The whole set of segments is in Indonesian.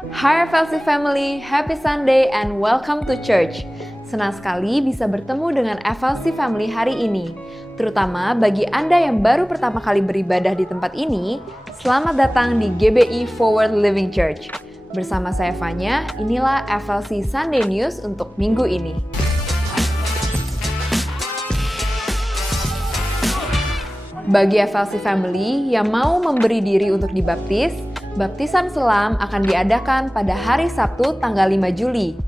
Hi FLC family, happy Sunday and welcome to church. Senang sekali bisa bertemu dengan FLC family hari ini. Terutama bagi Anda yang baru pertama kali beribadah di tempat ini, selamat datang di GBI Forward Living Church. Bersama saya Fanya, inilah FLC Sunday News untuk minggu ini. Bagi FLC family yang mau memberi diri untuk dibaptis, baptisan selam akan diadakan pada hari Sabtu tanggal 5 Juli.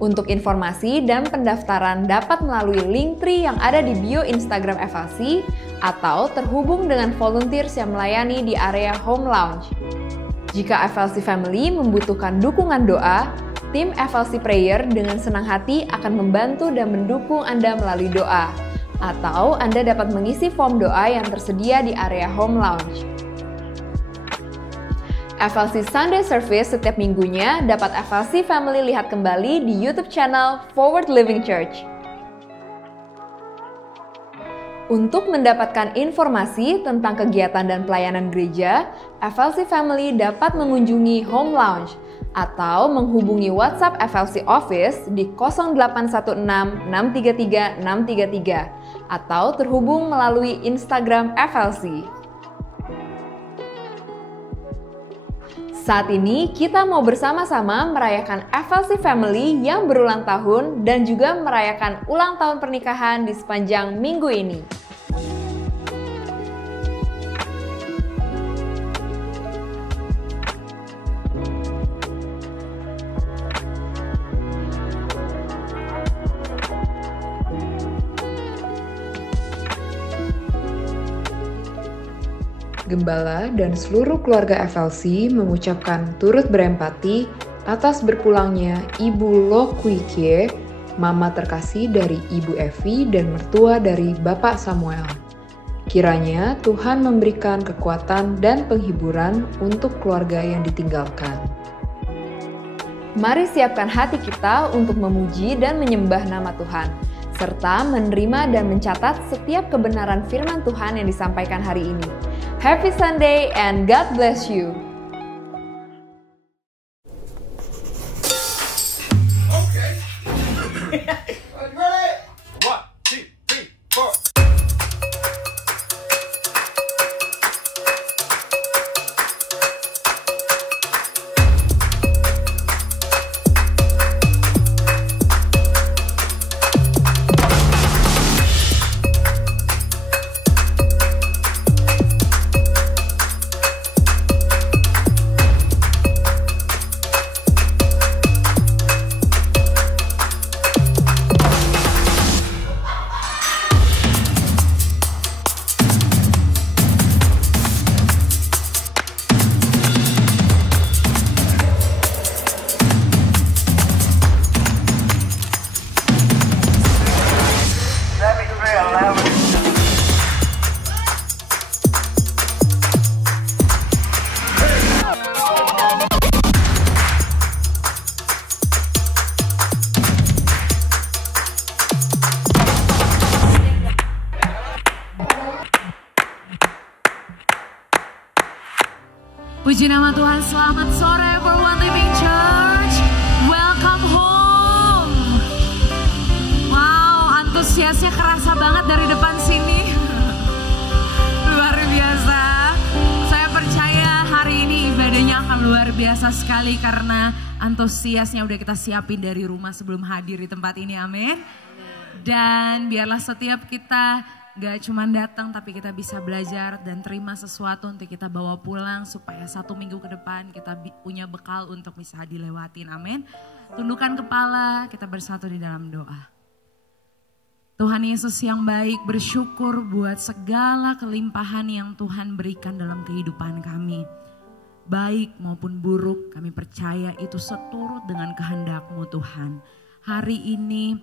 Untuk informasi dan pendaftaran dapat melalui link tree yang ada di bio Instagram FLC atau terhubung dengan volunteers yang melayani di area Home Lounge. Jika FLC Family membutuhkan dukungan doa, tim FLC Prayer dengan senang hati akan membantu dan mendukung Anda melalui doa. Atau Anda dapat mengisi form doa yang tersedia di area Home Lounge. FLC Sunday Service setiap minggunya dapat FLC Family lihat kembali di YouTube channel Forward Living Church. Untuk mendapatkan informasi tentang kegiatan dan pelayanan gereja, FLC Family dapat mengunjungi Home Lounge atau menghubungi WhatsApp FLC Office di 0816 633 633 atau terhubung melalui Instagram FLC. Saat ini kita mau bersama-sama merayakan FLC Family yang berulang tahun dan juga merayakan ulang tahun pernikahan di sepanjang minggu ini. Gembala dan seluruh keluarga FLC mengucapkan turut berempati atas berpulangnya Ibu Lo Kui Kie, mama terkasih dari Ibu Evi dan mertua dari Bapak Samuel. Kiranya Tuhan memberikan kekuatan dan penghiburan untuk keluarga yang ditinggalkan. Mari siapkan hati kita untuk memuji dan menyembah nama Tuhan, serta menerima dan mencatat setiap kebenaran firman Tuhan yang disampaikan hari ini. Happy Sunday and God bless you. Okay. Ready? 1, 2, 3, 4. Puji nama Tuhan, selamat sore Forward Living Church. Welcome home. Wow, antusiasnya kerasa banget dari depan sini. Luar biasa. Saya percaya hari ini ibadahnya akan luar biasa sekali karena antusiasnya udah kita siapin dari rumah sebelum hadir di tempat ini, amin. Dan biarlah setiap kita gak cuma datang tapi kita bisa belajar dan terima sesuatu untuk kita bawa pulang supaya 1 minggu ke depan kita punya bekal untuk bisa dilewatin, amin. Tundukkan kepala, kita bersatu di dalam doa. Tuhan Yesus yang baik, bersyukur buat segala kelimpahan yang Tuhan berikan dalam kehidupan kami. Baik maupun buruk, kami percaya itu seturut dengan kehendak-Mu Tuhan. Hari ini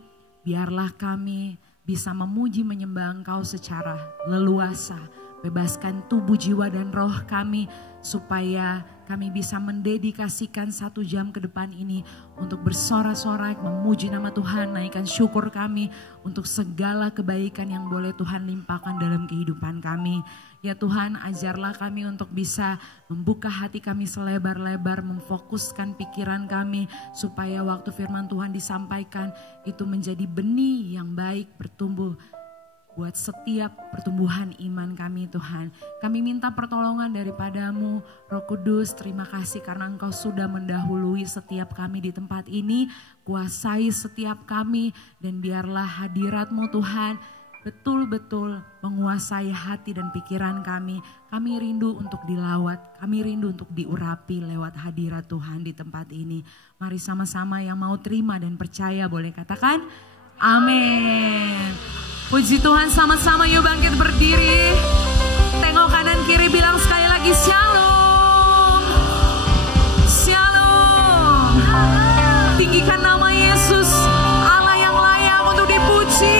biarlah kami bisa memuji menyembah Engkau secara leluasa, Bebaskan tubuh, jiwa, dan roh kami supaya kami bisa mendedikasikan 1 jam ke depan ini untuk bersorak-sorak, memuji nama Tuhan, naikkan syukur kami untuk segala kebaikan yang boleh Tuhan limpahkan dalam kehidupan kami. Ya Tuhan, ajarlah kami untuk bisa membuka hati kami selebar-lebar, memfokuskan pikiran kami supaya waktu firman Tuhan disampaikan itu menjadi benih yang baik bertumbuh buat setiap pertumbuhan iman kami Tuhan. Kami minta pertolongan daripada-Mu, Roh Kudus. Terima kasih karena Engkau sudah mendahului setiap kami di tempat ini. Kuasai setiap kami dan biarlah hadirat-Mu Tuhan betul-betul menguasai hati dan pikiran kami. Kami rindu untuk dilawat, kami rindu untuk diurapi lewat hadirat Tuhan di tempat ini. Mari sama-sama yang mau terima dan percaya boleh katakan amin. Puji Tuhan, sama-sama yuk bangkit berdiri. Tengok kanan kiri, bilang sekali lagi shalom. Shalom. Tinggikan nama Yesus, Allah yang layak untuk dipuji.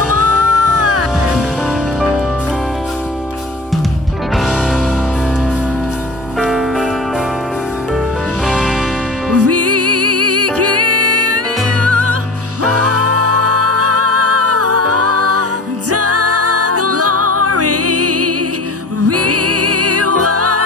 Come on. We give you all the glory. We worship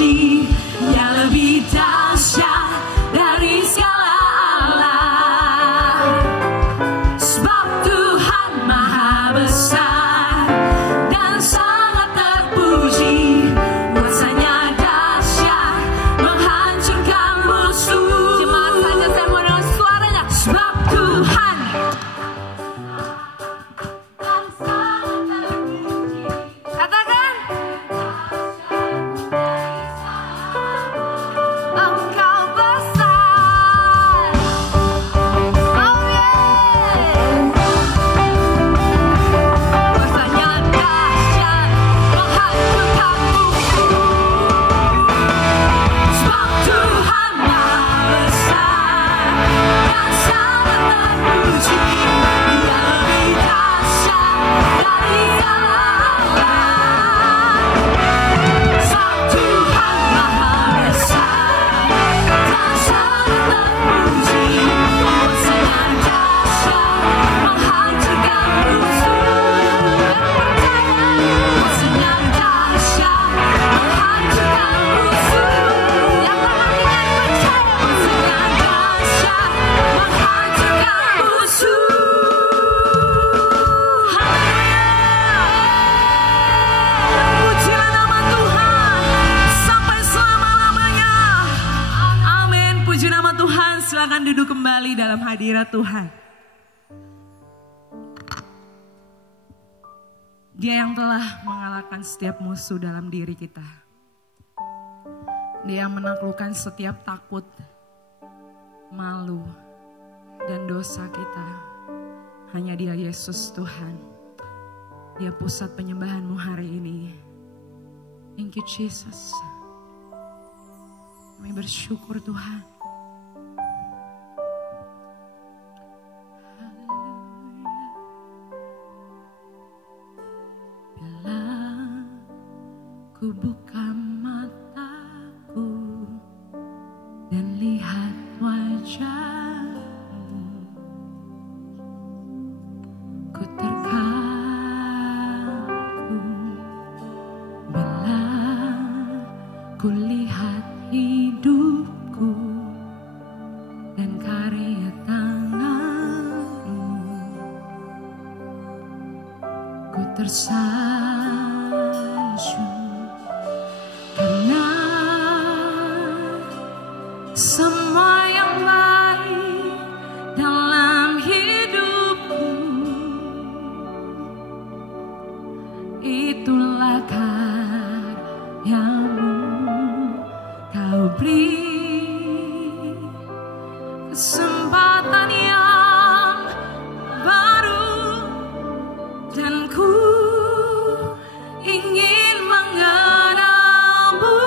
terpuji, yang lebih dahsyat dari segala alam. Sebab Tuhan maha besar dan sangat terpuji, kuasanya dahsyat menghancurkan musuh. Jemaat saja saya mau dengar suaranya. Sebab Tuhan katakan, Engkau besar. Oh yeah. Kuasanya dahsyat menghancurkan musuh. Sebab Tuhan maha besar dan sangat terpuji, Dia lebih dahsyat dari segala alam. Sebab Tuhan maha besar dan sangat terpuji, kuasanya dahsyat menghancurkan musuh. Kuasanya dahsyat menghancurkan musuh. Yang berhatinya percaya, kuasanya dahsyat menghancurkan musuh. Pujilah nama Tuhan sampai selama-lamanya. Amin. Puji nama Tuhan. Silakan duduk kembali dalam hadirat Tuhan. Dia yang telah mengalahkan setiap musuh dalam diri kita. Dia yang menaklukkan setiap takut, malu, dan dosa kita. Hanya Dia, Yesus Tuhan. Dia pusat penyembahanmu hari ini. Thank you Jesus. Kami bersyukur Tuhan. Bila ku buka mataku dan lihat wajah-Mu, ku terkagu. Bila ku lihat hidupku dan karya tangan-Mu, ku tersanjung karena semua yang baik dalam hidupku itulah karya-Mu. Kau beri kesempatan yang baru dan ku ingin mengenal-Mu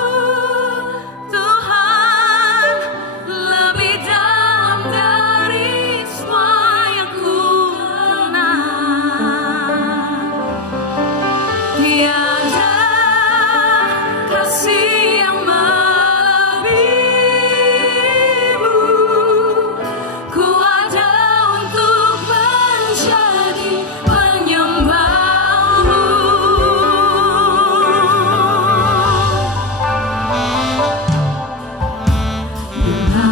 Tuhan lebih dalam dari semua yang ku kenal. Tiada kasih yang melebihi-Mu. Ku ada untuk menjadi penyembah-Mu. Bila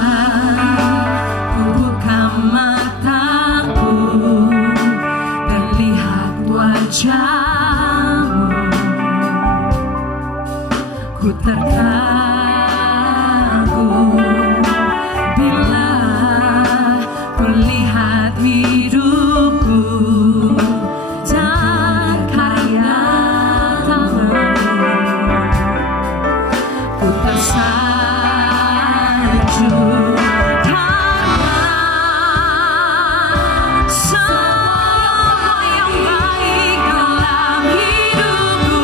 ku buka mataku dan lihat wajah-Mu, ku terkagum. Bila ku lihat hidupku dan karya tangan-Mu, ku tersanjung karena semua yang baik dalam hidupku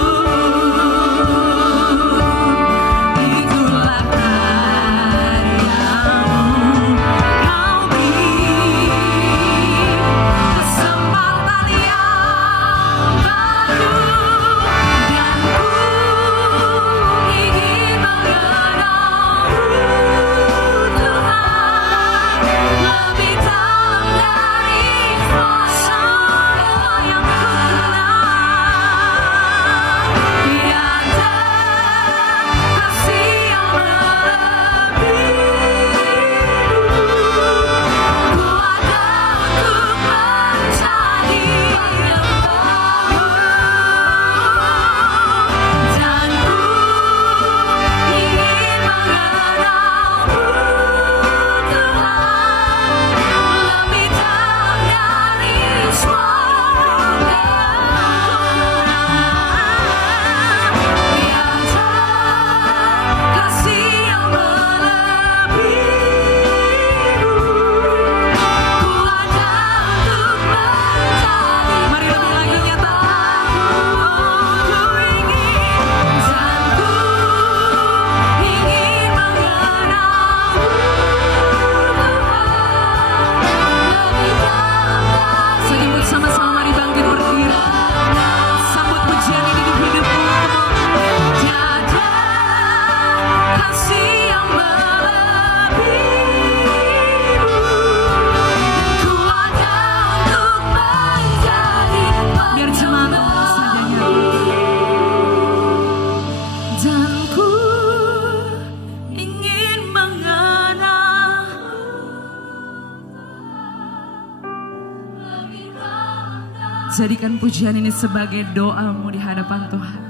Jadikan pujian ini sebagai doamu di hadapan Tuhan.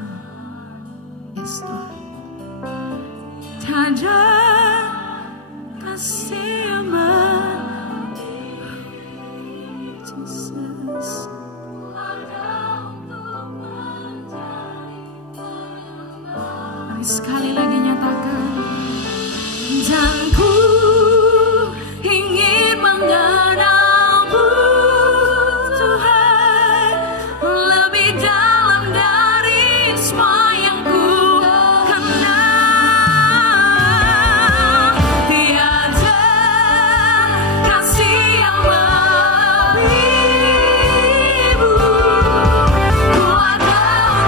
Yes Tuhan. Tiada kasih yang Jesus. Mari sekali lagi nyatakan. Dan ku ingin mengenalmu Tuhan lebih dalam dari semua yang ku kenal. Tiada kasih yang lebihmu, ku ada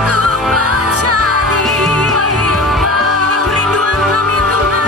untuk mencari kerinduan kami Tuhan.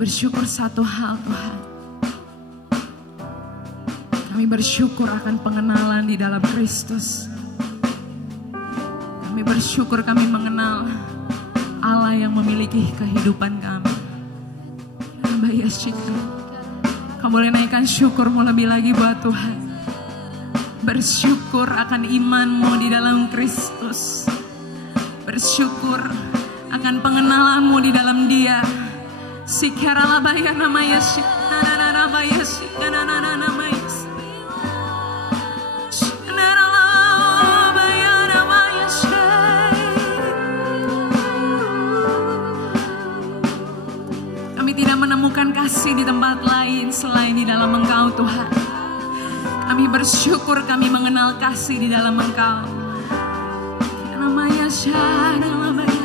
Bersyukur satu hal Tuhan. Kami bersyukur akan pengenalan di dalam Kristus. Kami bersyukur kami mengenal Allah yang memiliki kehidupan kami. Kamu boleh naikkan syukurmu lebih lagi buat Tuhan. Bersyukur akan imanmu di dalam Kristus. Bersyukur akan pengenalanmu di dalam Dia. Sikara labaya namanya sik nana namanya sik nana namanya sik nana labaya namanya sik. Kami tidak menemukan kasih di tempat lain selain di dalam Engkau Tuhan. Kami bersyukur kami mengenal kasih di dalam Engkau. Namanya sik namanya.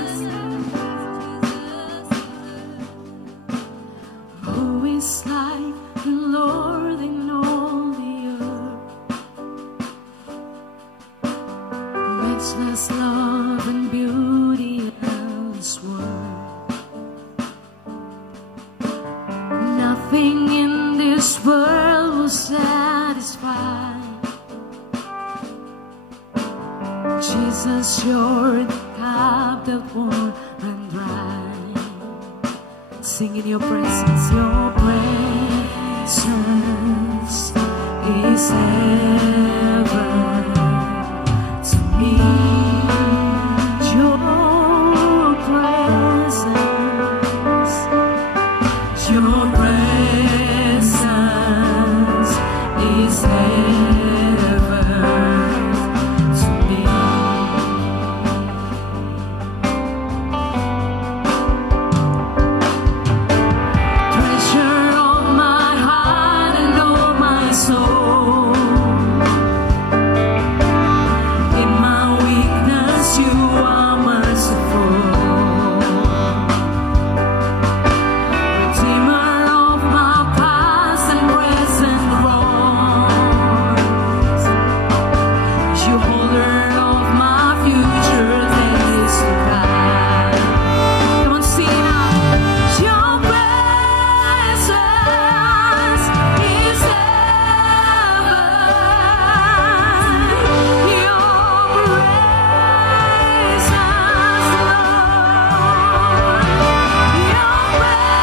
Like the Lord in all the earth, matchless love and beauty elsewhere. Nothing in this world will satisfy. Jesus, you're the cup that won't run dry. Sing in your presence, your praise. is heaven to me. Your presence is heaven to me. Treasure of my heart and of my soul. In my weakness, you are merciful. Redeemer of my past and present wrongs. You holder of my future days to come. Come on, sing it out. Your presence is heaven. Your presence, Lord. Your presence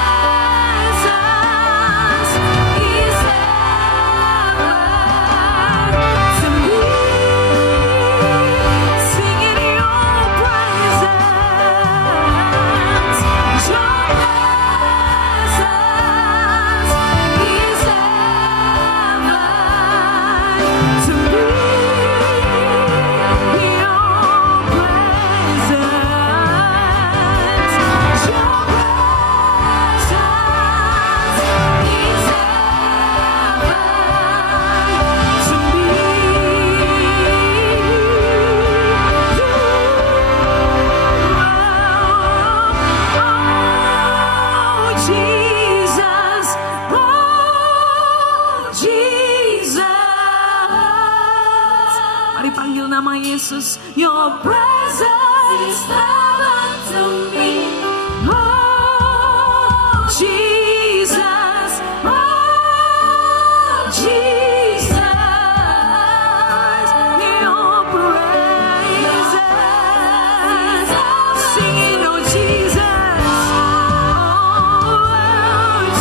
is heaven to me. Singing your presence. Your presence is heaven to me. Your Mari panggil nama Yesus. Your presence is heaven to me. Oh Jesus, oh Jesus, your presence. Sing it, oh Jesus, oh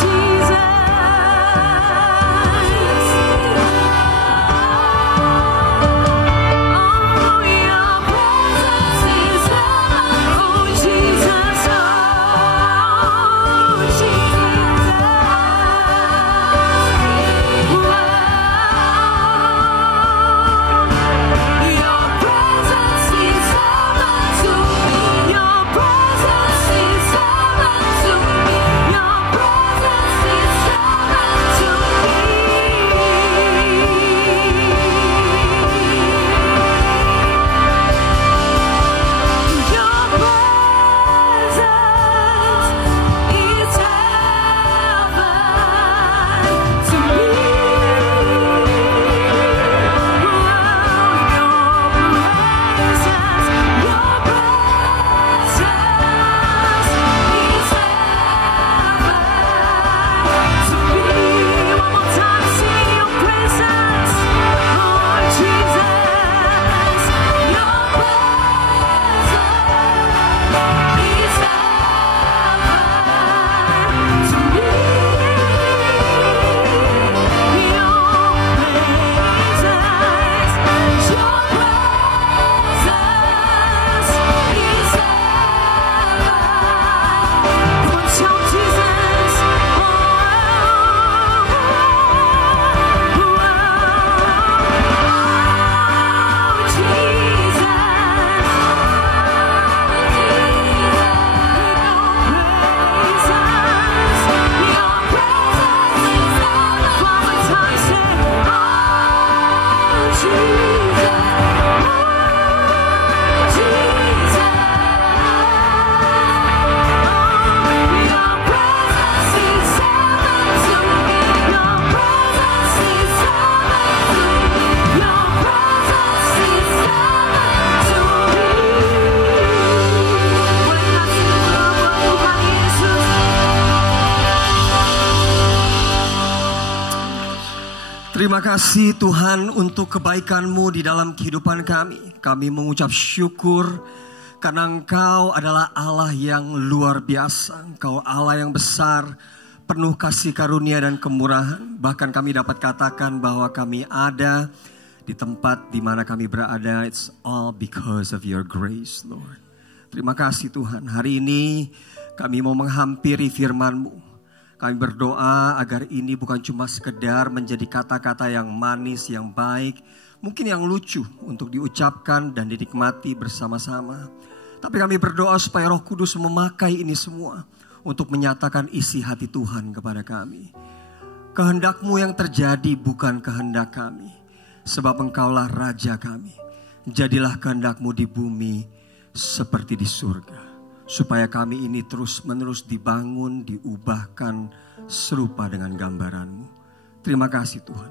Jesus. Terima kasih Tuhan untuk kebaikan-Mu di dalam kehidupan kami. Kami mengucap syukur karena Engkau adalah Allah yang luar biasa. Engkau Allah yang besar, penuh kasih karunia dan kemurahan. Bahkan kami dapat katakan bahwa kami ada di tempat di mana kami berada. It's all because of your grace, Lord. Terima kasih Tuhan. Hari ini kami mau menghampiri firman-Mu. Kami berdoa agar ini bukan cuma sekedar menjadi kata-kata yang manis, yang baik, mungkin yang lucu untuk diucapkan dan dinikmati bersama-sama. Tapi kami berdoa supaya Roh Kudus memakai ini semua untuk menyatakan isi hati Tuhan kepada kami. Kehendak-Mu yang terjadi bukan kehendak kami. Sebab Engkaulah Raja kami. Jadilah kehendak-Mu di bumi seperti di surga. Supaya kami ini terus-menerus dibangun, diubahkan serupa dengan gambaran-Mu. Terima kasih Tuhan.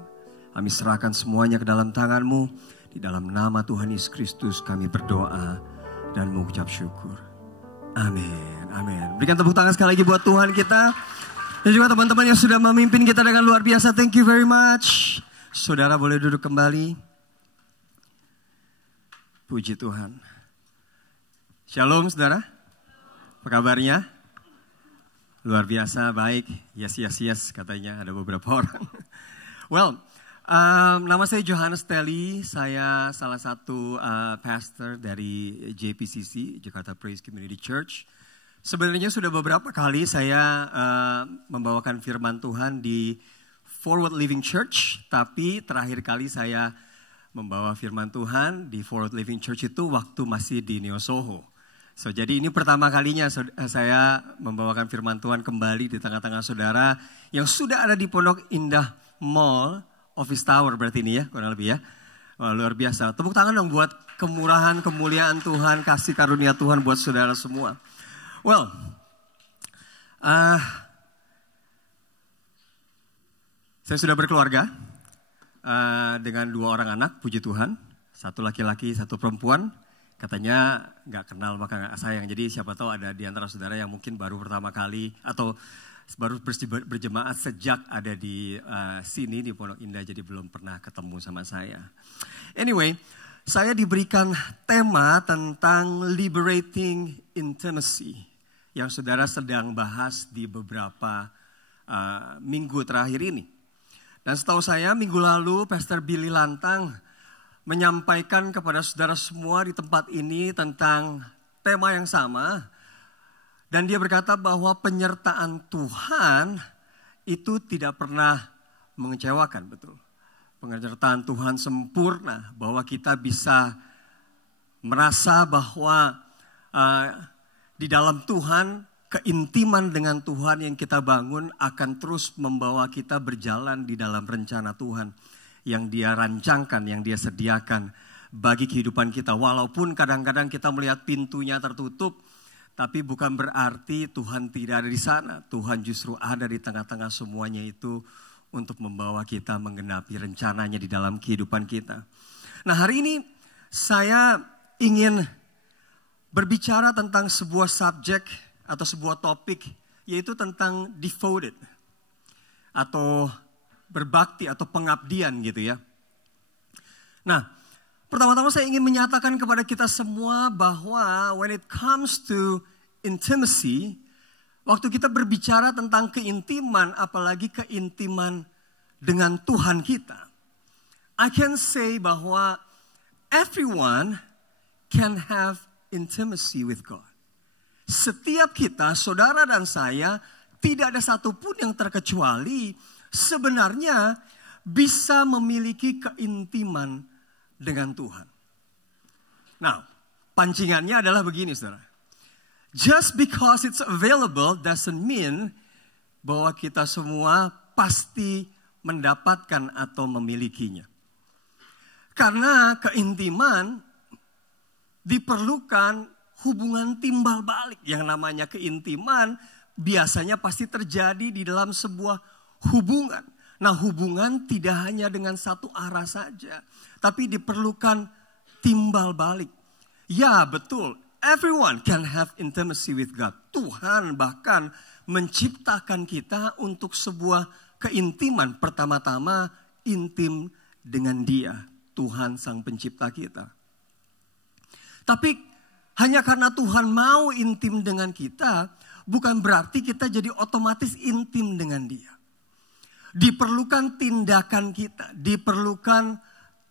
Kami serahkan semuanya ke dalam tangan-Mu. Di dalam nama Tuhan Yesus Kristus kami berdoa dan mengucap syukur. Amin, amin. Berikan tepuk tangan sekali lagi buat Tuhan kita. Dan juga teman-teman yang sudah memimpin kita dengan luar biasa. Thank you very much. Saudara boleh duduk kembali. Puji Tuhan. Shalom saudara. Apa kabarnya? Luar biasa, baik. Yes, yes, yes katanya ada beberapa orang. Well, nama saya Johannes Telly. Saya salah satu pastor dari JPCC, Jakarta Praise Community Church. Sebenarnya sudah beberapa kali saya membawakan firman Tuhan di Forward Living Church. Tapi terakhir kali saya membawa firman Tuhan di Forward Living Church itu waktu masih di Neo Soho. So, jadi ini pertama kalinya saya membawakan firman Tuhan kembali di tengah-tengah saudara yang sudah ada di Pondok Indah Mall, Office Tower berarti ini ya, kurang lebih ya. Wah, luar biasa. Tepuk tangan dong buat kemurahan, kemuliaan Tuhan, kasih karunia Tuhan buat saudara semua. Well, saya sudah berkeluarga dengan 2 orang anak, puji Tuhan. 1 laki-laki, 1 perempuan. Katanya nggak kenal maka nggak sayang. Jadi siapa tahu ada di antara saudara yang mungkin baru pertama kali atau baru berjemaat sejak ada di sini di Pondok Indah. Jadi belum pernah ketemu sama saya. Anyway, saya diberikan tema tentang liberating intimacy. Yang saudara sedang bahas di beberapa minggu terakhir ini. Dan setahu saya minggu lalu Pastor Billy Lantang menyampaikan kepada saudara semua di tempat ini tentang tema yang sama. Dan dia berkata bahwa penyertaan Tuhan itu tidak pernah mengecewakan, betul. Penyertaan Tuhan sempurna, bahwa kita bisa merasa bahwa di dalam Tuhan, keintiman dengan Tuhan yang kita bangun akan terus membawa kita berjalan di dalam rencana Tuhan yang Dia rancangkan, yang Dia sediakan bagi kehidupan kita. Walaupun kadang-kadang kita melihat pintunya tertutup, tapi bukan berarti Tuhan tidak ada di sana. Tuhan justru ada di tengah-tengah semuanya itu untuk membawa kita menggenapi rencananya di dalam kehidupan kita. Nah, hari ini saya ingin berbicara tentang sebuah subjek atau sebuah topik, yaitu tentang devoted atau berbakti atau pengabdian gitu ya. Nah, pertama-tama saya ingin menyatakan kepada kita semua bahwa when it comes to intimacy, waktu kita berbicara tentang keintiman, apalagi keintiman dengan Tuhan kita, I can say bahwa everyone can have intimacy with God. Setiap kita, saudara dan saya, tidak ada satupun yang terkecuali sebenarnya bisa memiliki keintiman dengan Tuhan. Nah, pancingannya adalah begini, saudara. Just because it's available doesn't mean bahwa kita semua pasti mendapatkan atau memilikinya. Karena keintiman diperlukan hubungan timbal balik. Yang namanya keintiman biasanya pasti terjadi di dalam sebuah hubungan. Nah, hubungan tidak hanya dengan satu arah saja, tapi diperlukan timbal balik. Ya, betul. Everyone can have intimacy with God. Tuhan bahkan menciptakan kita untuk sebuah keintiman. Pertama-tama intim dengan Dia, Tuhan Sang Pencipta kita. Tapi hanya karena Tuhan mau intim dengan kita, bukan berarti kita jadi otomatis intim dengan dia. Diperlukan tindakan kita, diperlukan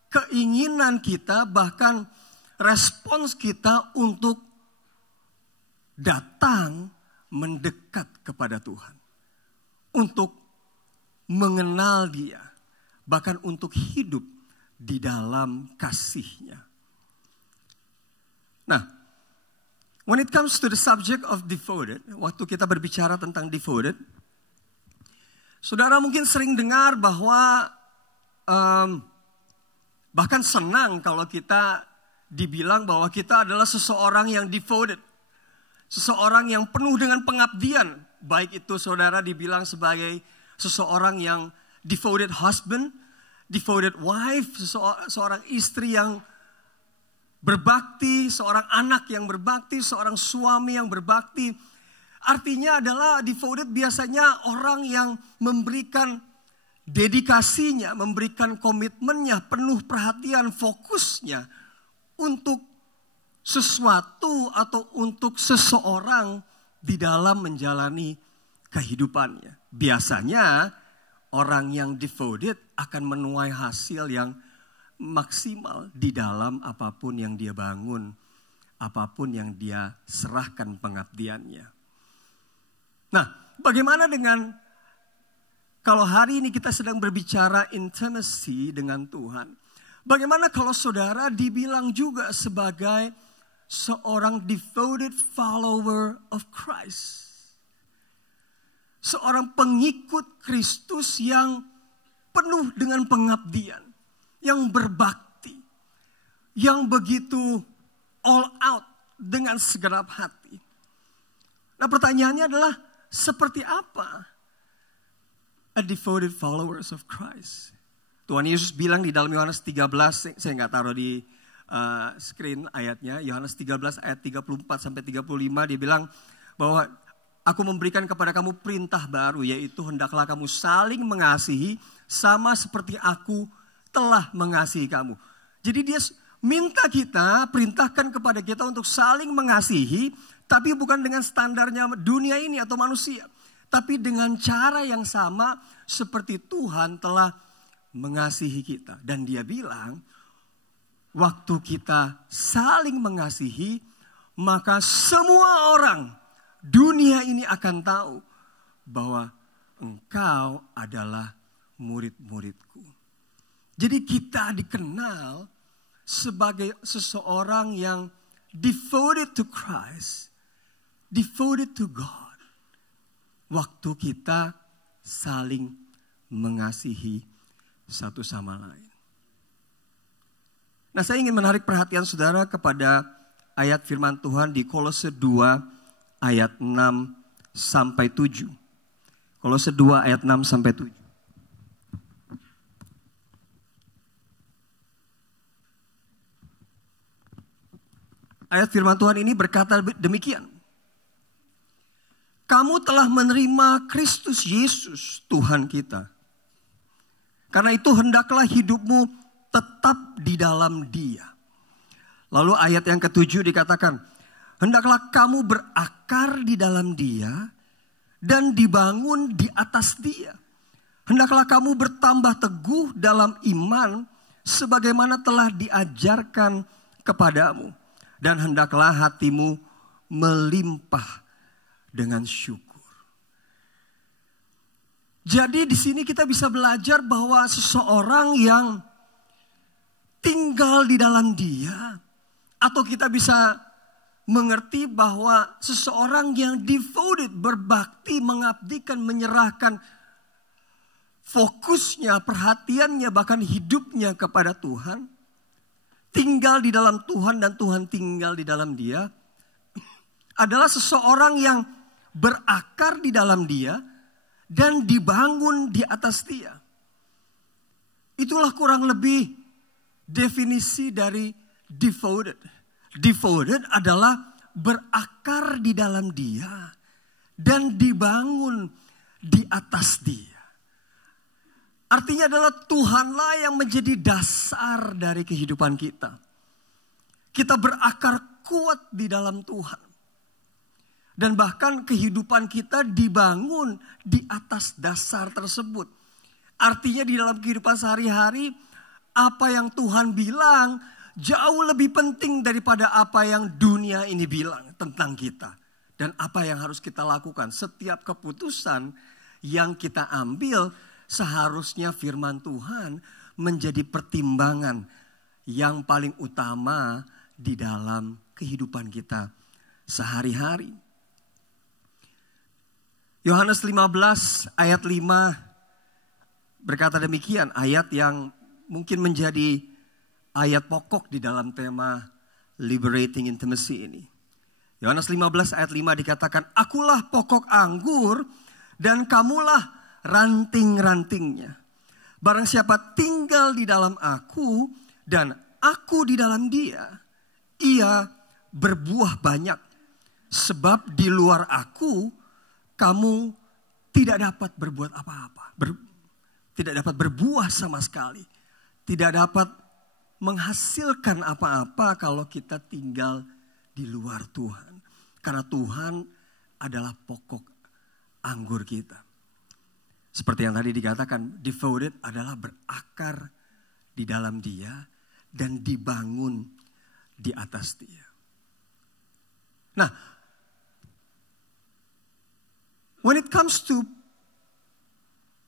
keinginan kita, bahkan respons kita untuk datang mendekat kepada Tuhan. Untuk mengenal dia, bahkan untuk hidup di dalam kasih-Nya. Nah, when it comes to the subject of devoted, waktu kita berbicara tentang devoted, saudara mungkin sering dengar bahwa bahkan senang kalau kita dibilang bahwa kita adalah seseorang yang devoted. Seseorang yang penuh dengan pengabdian. Baik itu saudara dibilang sebagai seseorang yang devoted husband, devoted wife, seorang istri yang berbakti, seorang anak yang berbakti, seorang suami yang berbakti. Artinya adalah devoted biasanya orang yang memberikan dedikasinya, memberikan komitmennya, penuh perhatian, fokusnya untuk sesuatu atau untuk seseorang di dalam menjalani kehidupannya. Biasanya orang yang devoted akan menuai hasil yang maksimal di dalam apapun yang dia bangun, apapun yang dia serahkan pengabdiannya. Nah, bagaimana dengan kalau hari ini kita sedang berbicara intimacy dengan Tuhan? Bagaimana kalau saudara dibilang juga sebagai seorang devoted follower of Christ? Seorang pengikut Kristus yang penuh dengan pengabdian, yang berbakti, yang begitu all out dengan segenap hati. Nah, pertanyaannya adalah seperti apa a devoted followers of Christ? Tuhan Yesus bilang di dalam Yohanes 13, saya nggak taruh di screen ayatnya, Yohanes 13 ayat 34 sampai 35, dia bilang bahwa aku memberikan kepada kamu perintah baru, yaitu hendaklah kamu saling mengasihi sama seperti aku telah mengasihi kamu. Jadi dia minta kita, perintahkan kepada kita untuk saling mengasihi, tapi bukan dengan standarnya dunia ini atau manusia. Tapi dengan cara yang sama seperti Tuhan telah mengasihi kita. Dan dia bilang, waktu kita saling mengasihi, maka semua orang dunia ini akan tahu bahwa engkau adalah murid-muridku. Jadi kita dikenal sebagai seseorang yang devoted to Christ, devoted to God. Waktu kita saling mengasihi satu sama lain. Nah, saya ingin menarik perhatian saudara kepada ayat firman Tuhan di Kolose 2 ayat 6 sampai 7. Kolose 2 ayat 6 sampai 7. Ayat firman Tuhan ini berkata demikian. Kamu telah menerima Kristus Yesus Tuhan kita. Karena itu hendaklah hidupmu tetap di dalam Dia. Lalu ayat yang ke-7 dikatakan, hendaklah kamu berakar di dalam Dia dan dibangun di atas Dia. Hendaklah kamu bertambah teguh dalam iman sebagaimana telah diajarkan kepadamu. Dan hendaklah hatimu melimpah dengan syukur. Jadi di sini kita bisa belajar bahwa seseorang yang tinggal di dalam Dia, atau kita bisa mengerti bahwa seseorang yang devoted, berbakti, mengabdikan, menyerahkan fokusnya, perhatiannya, bahkan hidupnya kepada Tuhan, tinggal di dalam Tuhan dan Tuhan tinggal di dalam dia, adalah seseorang yang berakar di dalam Dia dan dibangun di atas Dia. Itulah kurang lebih definisi dari devoted. Devoted adalah berakar di dalam Dia dan dibangun di atas Dia. Artinya adalah Tuhanlah yang menjadi dasar dari kehidupan kita. Kita berakar kuat di dalam Tuhan. Dan bahkan kehidupan kita dibangun di atas dasar tersebut. Artinya di dalam kehidupan sehari-hari, apa yang Tuhan bilang jauh lebih penting daripada apa yang dunia ini bilang tentang kita. Dan apa yang harus kita lakukan. Setiap keputusan yang kita ambil, seharusnya firman Tuhan menjadi pertimbangan yang paling utama di dalam kehidupan kita sehari-hari. Yohanes 15 ayat 5 berkata demikian, ayat yang mungkin menjadi ayat pokok di dalam tema Liberating Intimacy ini. Yohanes 15 ayat 5 dikatakan, akulah pokok anggur dan kamulah ranting-rantingnya. Barang siapa tinggal di dalam aku dan aku di dalam dia, ia berbuah banyak. Sebab di luar aku, kamu tidak dapat berbuat apa-apa. Tidak dapat berbuah sama sekali. Tidak dapat menghasilkan apa-apa kalau kita tinggal di luar Tuhan. Karena Tuhan adalah pokok anggur kita. Seperti yang tadi dikatakan, devoted adalah berakar di dalam dia dan dibangun di atas dia. Nah, when it comes to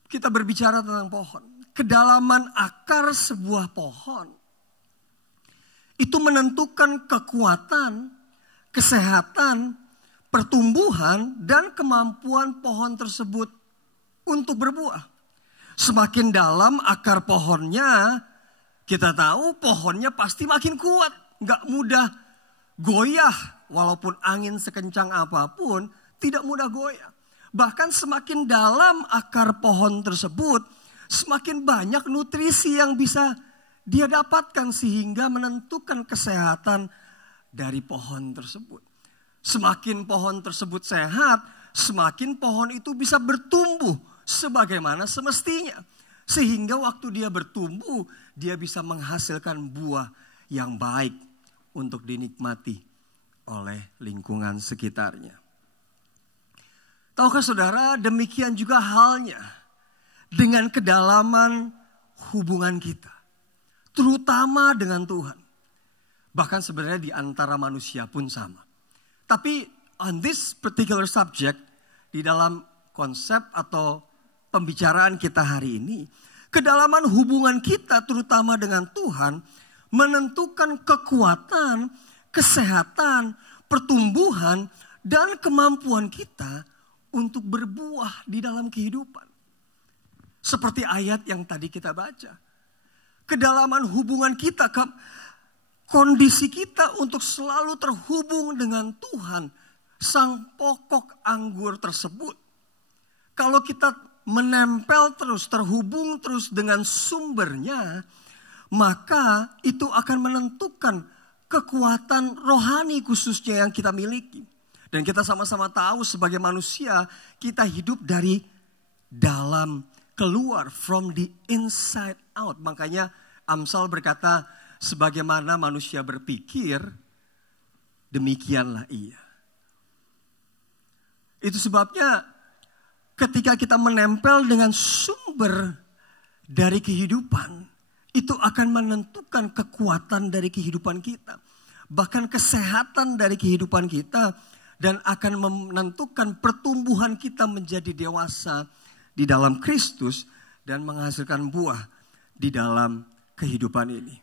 kita berbicara tentang pohon, kedalaman akar sebuah pohon itu menentukan kekuatan, kesehatan, pertumbuhan, dan kemampuan pohon tersebut untuk berbuah. Semakin dalam akar pohonnya, kita tahu pohonnya pasti makin kuat. Gak mudah goyah, walaupun angin sekencang apapun, tidak mudah goyah. Bahkan semakin dalam akar pohon tersebut, semakin banyak nutrisi yang bisa dia dapatkan sehingga menentukan kesehatan dari pohon tersebut. Semakin pohon tersebut sehat, semakin pohon itu bisa bertumbuh sebagaimana semestinya. Sehingga waktu dia bertumbuh, dia bisa menghasilkan buah yang baik untuk dinikmati oleh lingkungan sekitarnya. Tahukah saudara, demikian juga halnya dengan kedalaman hubungan kita. Terutama dengan Tuhan. Bahkan sebenarnya di antara manusia pun sama. Tapi on this particular subject, di dalam konsep atau pembicaraan kita hari ini, kedalaman hubungan kita terutama dengan Tuhan menentukan kekuatan, kesehatan, pertumbuhan, dan kemampuan kita untuk berbuah di dalam kehidupan. Seperti ayat yang tadi kita baca. Kedalaman hubungan kita, kondisi kita untuk selalu terhubung dengan Tuhan, sang pokok anggur tersebut. Kalau kita menempel terus, terhubung terus dengan sumbernya, maka itu akan menentukan kekuatan rohani khususnya yang kita miliki. Dan kita sama-sama tahu sebagai manusia, kita hidup dari dalam keluar, from the inside out. Makanya Amsal berkata, sebagaimana manusia berpikir, demikianlah ia. Itu sebabnya ketika kita menempel dengan sumber dari kehidupan, itu akan menentukan kekuatan dari kehidupan kita. Bahkan kesehatan dari kehidupan kita, dan akan menentukan pertumbuhan kita menjadi dewasa di dalam Kristus dan menghasilkan buah di dalam kehidupan ini.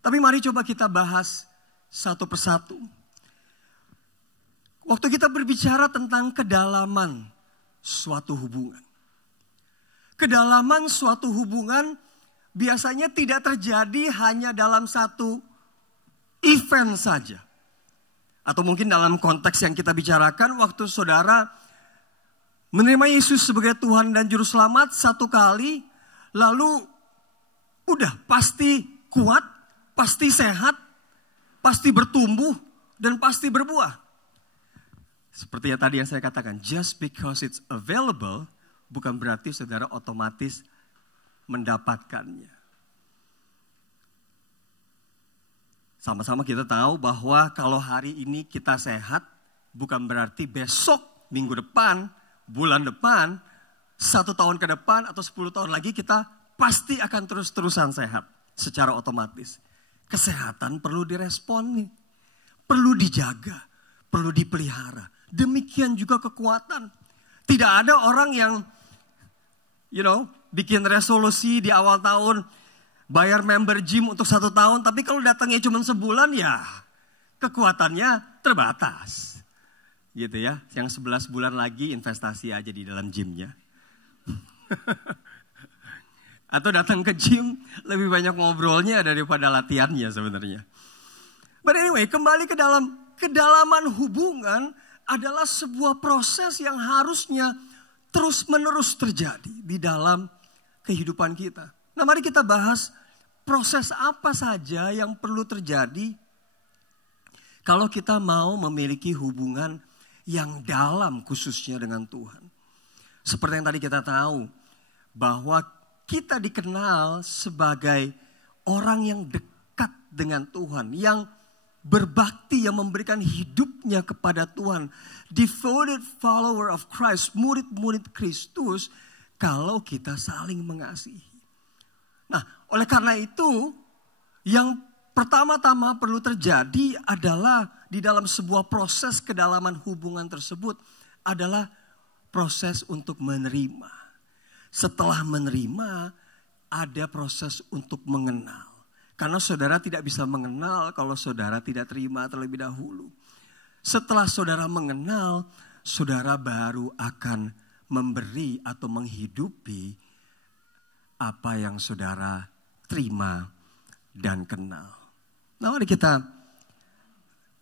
Tapi mari coba kita bahas satu persatu. Waktu kita berbicara tentang kedalaman suatu hubungan. Kedalaman suatu hubungan biasanya tidak terjadi hanya dalam satu event saja. Atau mungkin dalam konteks yang kita bicarakan, waktu saudara menerima Yesus sebagai Tuhan dan Juru Selamat satu kali, lalu udah pasti kuat, pasti sehat, pasti bertumbuh, dan pasti berbuah. Seperti yang tadi yang saya katakan, just because it's available, bukan berarti saudara otomatis mendapatkannya. Sama-sama kita tahu bahwa kalau hari ini kita sehat, bukan berarti besok, minggu depan, bulan depan, 1 tahun ke depan atau 10 tahun lagi kita pasti akan terus-terusan sehat secara otomatis. Kesehatan perlu direspon nih, perlu dijaga, perlu dipelihara. Demikian juga kekuatan. Tidak ada orang yang bikin resolusi di awal tahun, bayar member gym untuk 1 tahun, tapi kalau datangnya cuma sebulan ya kekuatannya terbatas. Gitu ya, yang 11 bulan lagi investasi aja di dalam gymnya. Atau datang ke gym lebih banyak ngobrolnya daripada latihannya sebenarnya. But anyway, kembali ke dalam kedalaman hubungan adalah sebuah proses yang harusnya terus-menerus terjadi di dalam kehidupan kita. Nah, mari kita bahas proses apa saja yang perlu terjadi kalau kita mau memiliki hubungan yang dalam khususnya dengan Tuhan. Seperti yang tadi kita tahu bahwa kita dikenal sebagai orang yang dekat dengan Tuhan, yang berbakti, yang memberikan hidupnya kepada Tuhan. Devoted follower of Christ, murid-murid Kristus, kalau kita saling mengasihi. Nah, oleh karena itu, yang pertama-tama perlu terjadi adalah di dalam sebuah proses kedalaman hubungan tersebut adalah proses untuk menerima. Setelah menerima, ada proses untuk mengenal. Karena saudara tidak bisa mengenal kalau saudara tidak terima terlebih dahulu. Setelah saudara mengenal, saudara baru akan memberi atau menghidupi apa yang saudara terima dan kenal. Nah, mari kita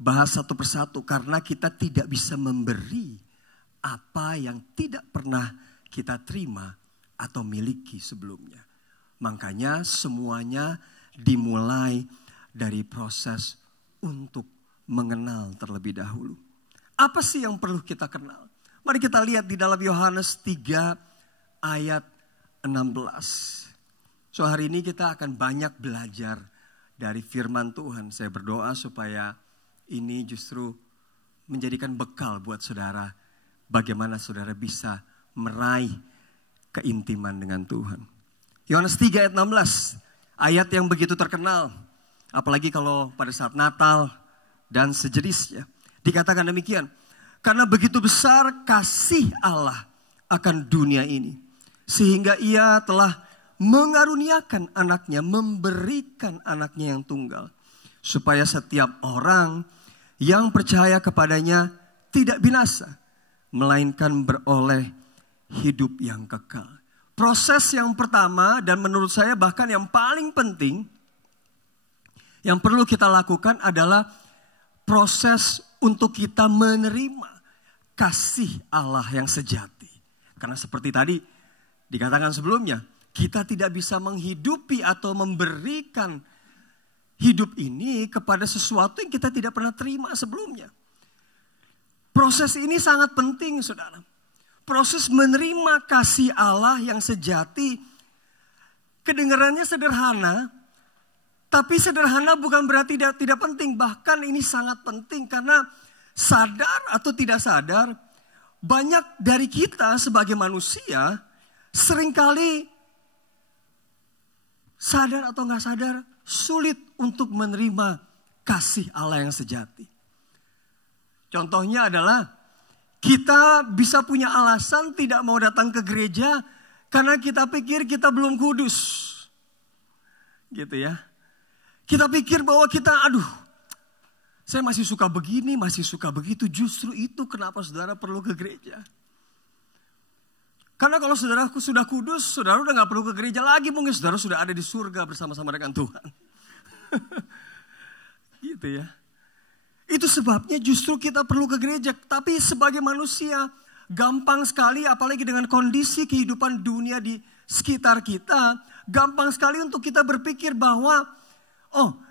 bahas satu persatu karena kita tidak bisa memberi apa yang tidak pernah kita terima atau miliki sebelumnya. Makanya semuanya dimulai dari proses untuk mengenal terlebih dahulu. Apa sih yang perlu kita kenal? Mari kita lihat di dalam Yohanes 3 ayat 16. So hari ini kita akan banyak belajar dari firman Tuhan. Saya berdoa supaya ini justru menjadikan bekal buat saudara. Bagaimana saudara bisa meraih keintiman dengan Tuhan. Yohanes 3 ayat 16. Ayat yang begitu terkenal. Apalagi kalau pada saat Natal dan sejenisnya. Dikatakan demikian. Karena begitu besar kasih Allah akan dunia ini. Sehingga ia telah mengaruniakan anaknya, memberikan anaknya yang tunggal. Supaya setiap orang yang percaya kepadanya tidak binasa. Melainkan beroleh hidup yang kekal. Proses yang pertama dan menurut saya bahkan yang paling penting yang perlu kita lakukan adalah proses untuk kita menerima kasih Allah yang sejati. Karena seperti tadi dikatakan sebelumnya, kita tidak bisa menghidupi atau memberikan hidup ini kepada sesuatu yang kita tidak pernah terima sebelumnya. Proses ini sangat penting, saudara. Proses menerima kasih Allah yang sejati, kedengarannya sederhana, tapi sederhana bukan berarti tidak penting. Bahkan ini sangat penting karena sadar atau tidak sadar, banyak dari kita sebagai manusia seringkali sadar atau nggak sadar sulit untuk menerima kasih Allah yang sejati. Contohnya adalah kita bisa punya alasan tidak mau datang ke gereja karena kita pikir kita belum kudus. Gitu ya. Kita pikir bahwa kita, saya masih suka begini, masih suka begitu. Justru itu kenapa saudara perlu ke gereja. Karena kalau saudara sudah kudus, saudara udah gak perlu ke gereja lagi. Mungkin saudara sudah ada di surga bersama-sama dengan Tuhan. Gitu ya. Itu sebabnya justru kita perlu ke gereja. Tapi sebagai manusia gampang sekali apalagi dengan kondisi kehidupan dunia di sekitar kita. Gampang sekali untuk kita berpikir bahwa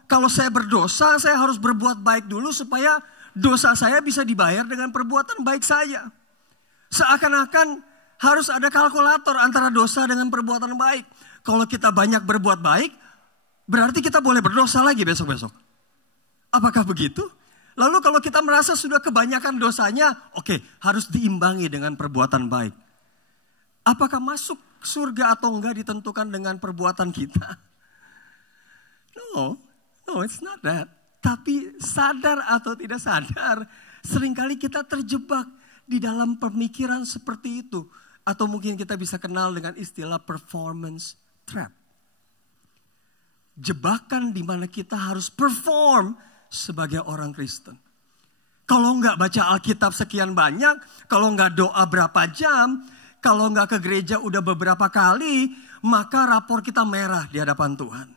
kalau saya berdosa saya harus berbuat baik dulu supaya dosa saya bisa dibayar dengan perbuatan baik saya. Seakan-akan harus ada kalkulator antara dosa dengan perbuatan baik. Kalau kita banyak berbuat baik berarti kita boleh berdosa lagi besok-besok. Apakah begitu? Lalu kalau kita merasa sudah kebanyakan dosanya, oke, harus diimbangi dengan perbuatan baik. Apakah masuk surga atau enggak ditentukan dengan perbuatan kita? No, it's not that. Tapi sadar atau tidak sadar, seringkali kita terjebak di dalam pemikiran seperti itu. Atau mungkin kita bisa kenal dengan istilah performance trap. Jebakan di mana kita harus perform sebagai orang Kristen. Kalau enggak baca Alkitab sekian banyak, kalau enggak doa berapa jam, kalau enggak ke gereja udah beberapa kali, maka rapor kita merah di hadapan Tuhan.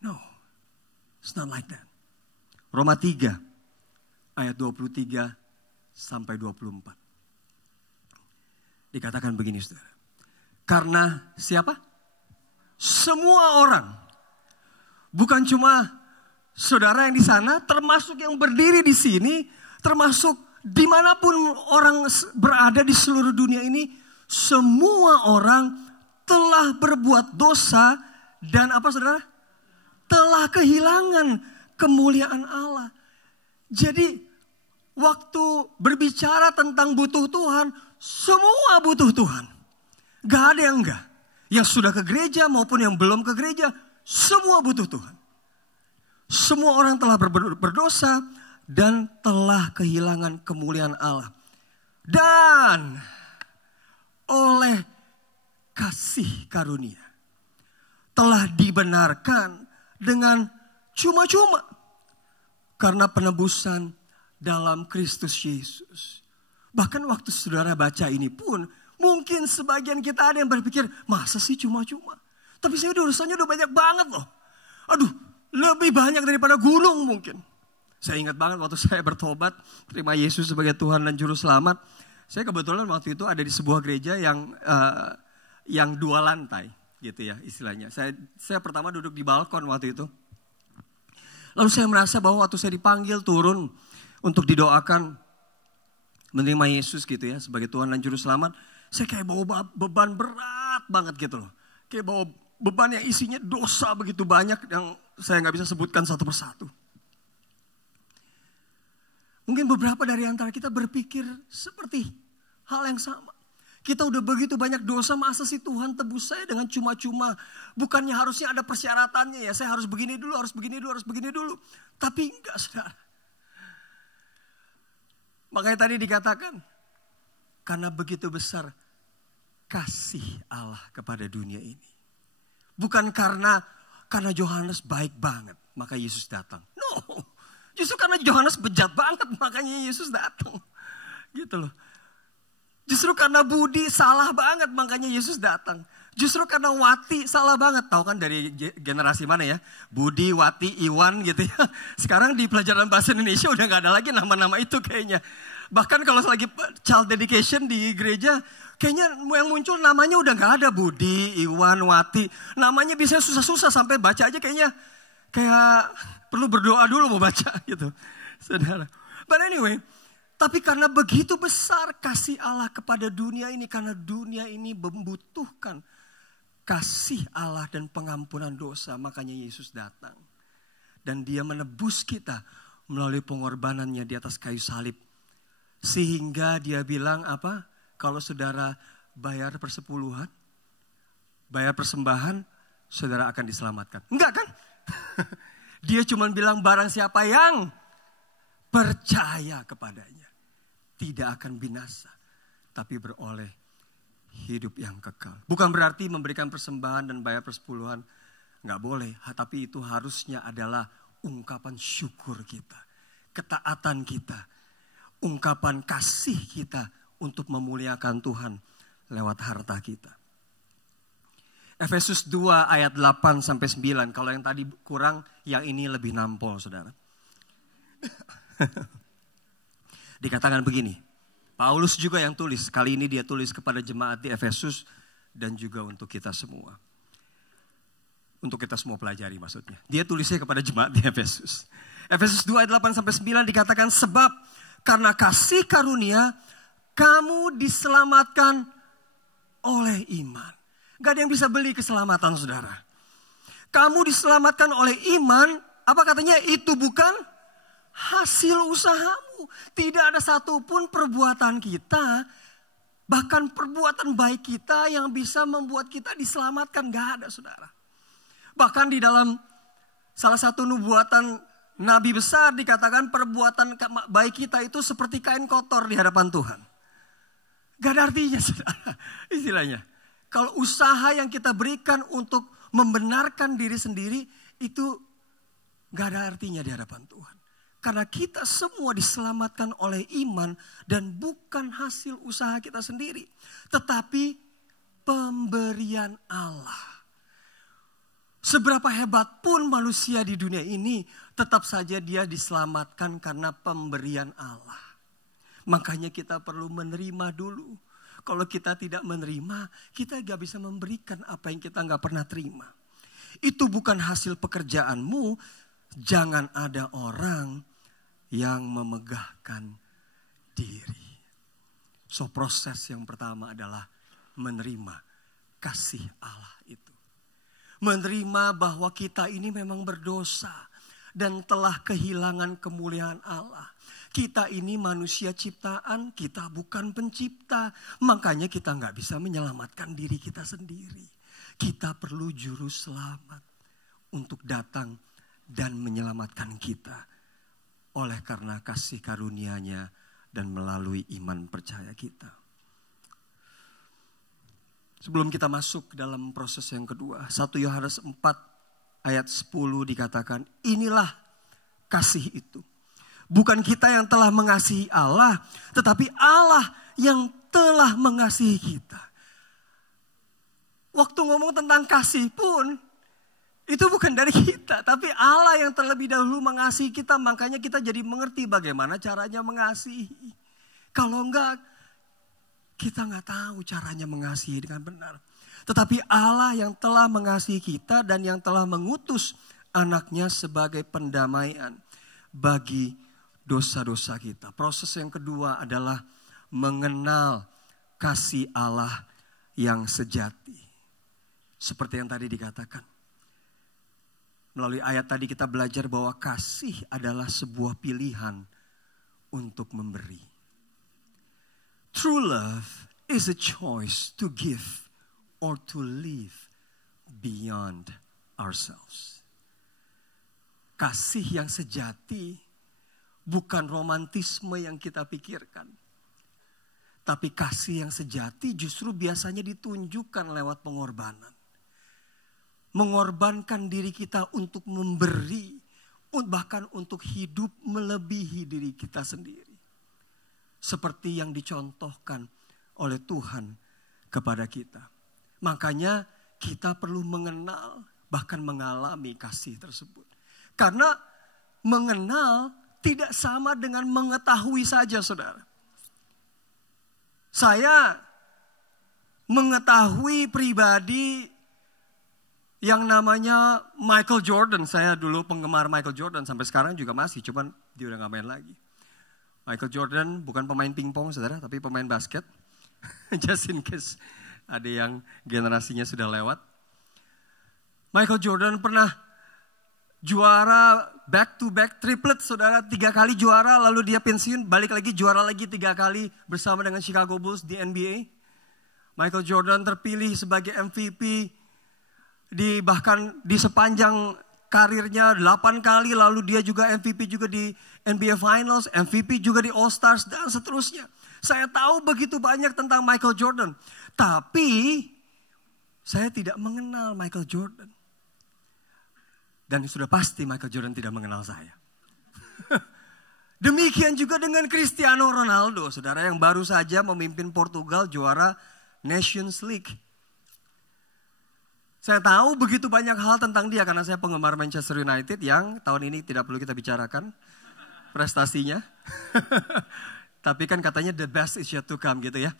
No, it's not like that. Roma 3 ayat 23 sampai 24. Dikatakan begini, saudara. Karena siapa? Semua orang. Bukan cuma saudara yang di sana, termasuk yang berdiri di sini, termasuk dimanapun orang berada di seluruh dunia ini, semua orang telah berbuat dosa dan apa saudara? Telah kehilangan kemuliaan Allah. Jadi waktu berbicara tentang butuh Tuhan, semua butuh Tuhan. Gak ada yang enggak. Yang sudah ke gereja maupun yang belum ke gereja, semua butuh Tuhan. Semua orang telah berdosa dan telah kehilangan kemuliaan Allah. Dan oleh kasih karunia telah dibenarkan dengan cuma-cuma karena penebusan dalam Kristus Yesus. Bahkan waktu saudara baca ini pun, mungkin sebagian kita ada yang berpikir, masa sih cuma-cuma? Tapi saya dosanya udah banyak banget loh. Aduh, lebih banyak daripada gunung mungkin. Saya ingat banget waktu saya bertobat, terima Yesus sebagai Tuhan dan Juru Selamat. Saya kebetulan waktu itu ada di sebuah gereja yang 2 lantai gitu ya istilahnya. Saya pertama duduk di balkon waktu itu. Lalu saya merasa bahwa waktu saya dipanggil turun untuk didoakan menerima Yesus gitu ya sebagai Tuhan dan Juru Selamat. Saya kayak bawa beban berat banget gitu loh. Kayak bawa beban yang isinya dosa begitu banyak yang saya gak bisa sebutkan satu persatu. Mungkin beberapa dari antara kita berpikir seperti hal yang sama. Kita udah begitu banyak dosa, masa sih Tuhan tebus saya dengan cuma-cuma. Bukannya harusnya ada persyaratannya ya, saya harus begini dulu, harus begini dulu, harus begini dulu. Tapi enggak, saudara. Makanya tadi dikatakan, karena begitu besar kasih Allah kepada dunia ini. Bukan karena Yohanes baik banget, maka Yesus datang. No, justru karena Yohanes bejat banget, makanya Yesus datang. Gitu loh. Justru karena Budi salah banget, makanya Yesus datang. Justru karena Wati salah banget. Tahu kan dari generasi mana ya? Budi, Wati, Iwan gitu ya. Sekarang di pelajaran bahasa Indonesia udah gak ada lagi nama-nama itu kayaknya. Bahkan kalau lagi child dedication di gereja, kayaknya yang muncul namanya udah gak ada. Budi, Iwan, Wati. Namanya bisa susah-susah sampai baca aja kayaknya. Kayak perlu berdoa dulu mau baca gitu. Saudara. But anyway, tapi karena begitu besar kasih Allah kepada dunia ini. Karena dunia ini membutuhkan kasih Allah dan pengampunan dosa. Makanya Yesus datang. Dan dia menebus kita melalui pengorbanannya di atas kayu salib. Sehingga dia bilang apa? Kalau saudara bayar persepuluhan, bayar persembahan, saudara akan diselamatkan. Enggak kan? Dia cuma bilang barang siapa yang percaya kepadanya tidak akan binasa, tapi beroleh hidup yang kekal. Bukan berarti memberikan persembahan dan bayar persepuluhan nggak boleh, tapi itu harusnya adalah ungkapan syukur kita, ketaatan kita, ungkapan kasih kita untuk memuliakan Tuhan lewat harta kita. Efesus 2 ayat 8 sampai 9. Kalau yang tadi kurang, yang ini lebih nampol, saudara. Dikatakan begini, Paulus juga yang tulis. Kali ini dia tulis kepada jemaat di Efesus dan juga untuk kita semua. Untuk kita semua pelajari maksudnya. Dia tulisnya kepada jemaat di Efesus. Efesus 2 ayat 8 sampai 9 dikatakan, sebab karena kasih karunia kamu diselamatkan oleh iman. Gak ada yang bisa beli keselamatan, saudara. Kamu diselamatkan oleh iman, apa katanya? Itu bukan hasil usahamu. Tidak ada satupun perbuatan kita, bahkan perbuatan baik kita yang bisa membuat kita diselamatkan. Gak ada, saudara. Bahkan di dalam salah satu nubuatan Nabi besar dikatakan perbuatan baik kita itu seperti kain kotor di hadapan Tuhan. Gak ada artinya, saudara. Istilahnya. Kalau usaha yang kita berikan untuk membenarkan diri sendiri itu gak ada artinya di hadapan Tuhan. Karena kita semua diselamatkan oleh iman dan bukan hasil usaha kita sendiri. Tetapi pemberian Allah. Seberapa hebat pun manusia di dunia ini, tetap saja dia diselamatkan karena pemberian Allah. Makanya kita perlu menerima dulu. Kalau kita tidak menerima, kita gak bisa memberikan apa yang kita gak pernah terima. Itu bukan hasil pekerjaanmu. Jangan ada orang yang memegahkan diri. So proses yang pertama adalah menerima kasih Allah itu. Menerima bahwa kita ini memang berdosa dan telah kehilangan kemuliaan Allah. Kita ini manusia ciptaan, kita bukan pencipta. Makanya kita gak bisa menyelamatkan diri kita sendiri. Kita perlu juru selamat untuk datang dan menyelamatkan kita. Oleh karena kasih karunia-Nya dan melalui iman percaya kita. Sebelum kita masuk dalam proses yang kedua, 1 Yohanes 4 ayat 10 dikatakan, inilah kasih itu. Bukan kita yang telah mengasihi Allah, tetapi Allah yang telah mengasihi kita. Waktu ngomong tentang kasih pun, itu bukan dari kita, tapi Allah yang terlebih dahulu mengasihi kita, makanya kita jadi mengerti bagaimana caranya mengasihi. Kalau enggak, kita nggak tahu caranya mengasihi dengan benar. Tetapi Allah yang telah mengasihi kita dan yang telah mengutus anaknya sebagai pendamaian bagi dosa-dosa kita. Proses yang kedua adalah mengenal kasih Allah yang sejati. Seperti yang tadi dikatakan. Melalui ayat tadi kita belajar bahwa kasih adalah sebuah pilihan untuk memberi. True love is a choice to give or to live beyond ourselves. Kasih yang sejati bukan romantisme yang kita pikirkan. Tapi kasih yang sejati justru biasanya ditunjukkan lewat pengorbanan. Mengorbankan diri kita untuk memberi, bahkan untuk hidup melebihi diri kita sendiri. Seperti yang dicontohkan oleh Tuhan kepada kita. Makanya kita perlu mengenal, bahkan mengalami kasih tersebut. Karena mengenal tidak sama dengan mengetahui saja, saudara. Saya mengetahui pribadi yang namanya Michael Jordan. Saya dulu penggemar Michael Jordan, sampai sekarang juga masih, cuman dia udah gak main lagi. Michael Jordan bukan pemain pingpong, saudara, tapi pemain basket. Just in case ada yang generasinya sudah lewat. Michael Jordan pernah juara back-to-back triplet, saudara. 3 kali juara, lalu dia pensiun, balik lagi juara lagi 3 kali bersama dengan Chicago Bulls di NBA. Michael Jordan terpilih sebagai MVP bahkan di sepanjang karirnya 8 kali, lalu dia juga MVP juga di NBA Finals, MVP juga di All Stars dan seterusnya. Saya tahu begitu banyak tentang Michael Jordan, tapi saya tidak mengenal Michael Jordan. Dan sudah pasti Michael Jordan tidak mengenal saya. Demikian juga dengan Cristiano Ronaldo, saudara, yang baru saja memimpin Portugal juara Nations League. Saya tahu begitu banyak hal tentang dia karena saya penggemar Manchester United yang tahun ini tidak perlu kita bicarakan prestasinya. Tapi kan katanya the best is yet to come gitu ya.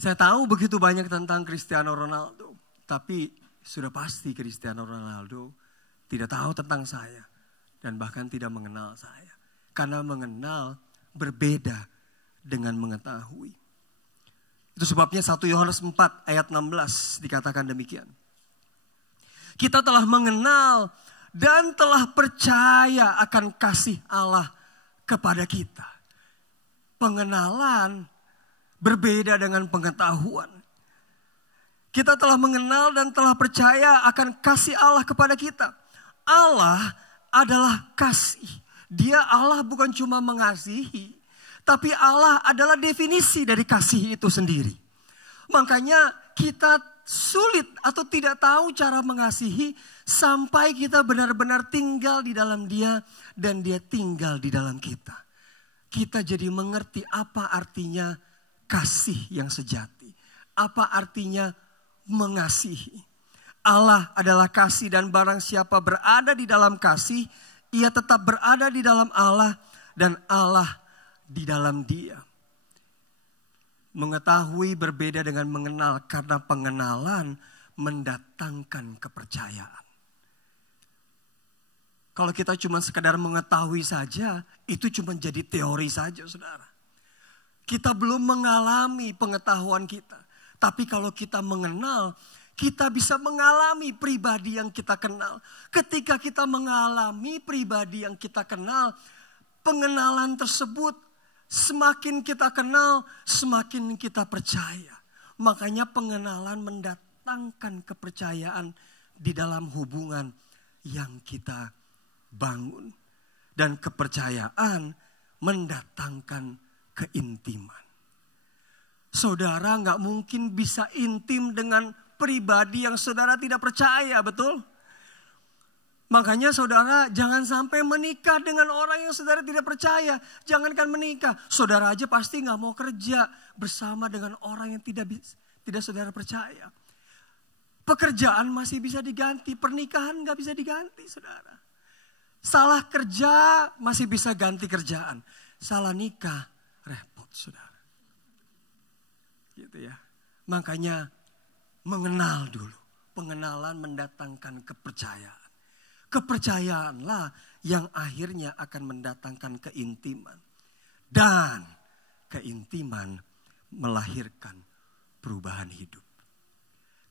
Saya tahu begitu banyak tentang Cristiano Ronaldo. Tapi sudah pasti Cristiano Ronaldo tidak tahu tentang saya. Dan bahkan tidak mengenal saya. Karena mengenal berbeda dengan mengetahui. Itu sebabnya 1 Yohanes 4 ayat 16 dikatakan demikian. Kita telah mengenal dan telah percaya akan kasih Allah kepada kita. Pengenalan berbeda dengan pengetahuan. Kita telah mengenal dan telah percaya akan kasih Allah kepada kita. Allah adalah kasih. Dia Allah bukan cuma mengasihi, tapi Allah adalah definisi dari kasih itu sendiri. Makanya kita sulit atau tidak tahu cara mengasihi sampai kita benar-benar tinggal di dalam Dia dan Dia tinggal di dalam kita. Kita jadi mengerti apa artinya kasih yang sejati. Apa artinya mengasihi. Allah adalah kasih dan barang siapa berada di dalam kasih, ia tetap berada di dalam Allah dan Allah di dalam dia. Mengetahui berbeda dengan mengenal karena pengenalan mendatangkan kepercayaan. Kalau kita cuma sekadar mengetahui saja, itu cuma jadi teori saja, saudara. Kita belum mengalami pengetahuan kita. Tapi kalau kita mengenal, kita bisa mengalami pribadi yang kita kenal. Ketika kita mengalami pribadi yang kita kenal, pengenalan tersebut semakin kita kenal, semakin kita percaya. Makanya pengenalan mendatangkan kepercayaan di dalam hubungan yang kita bangun. Dan kepercayaan mendatangkan keintiman. Saudara gak mungkin bisa intim dengan pribadi yang saudara tidak percaya, betul? Makanya saudara jangan sampai menikah dengan orang yang saudara tidak percaya. Jangankan menikah, saudara aja pasti gak mau kerja bersama dengan orang yang tidak saudara percaya. Pekerjaan masih bisa diganti, pernikahan gak bisa diganti, saudara. Salah kerja masih bisa ganti kerjaan. Salah nikah repot, saudara. Gitu ya. Makanya mengenal dulu. Pengenalan mendatangkan kepercayaan. Kepercayaanlah yang akhirnya akan mendatangkan keintiman. Dan keintiman melahirkan perubahan hidup.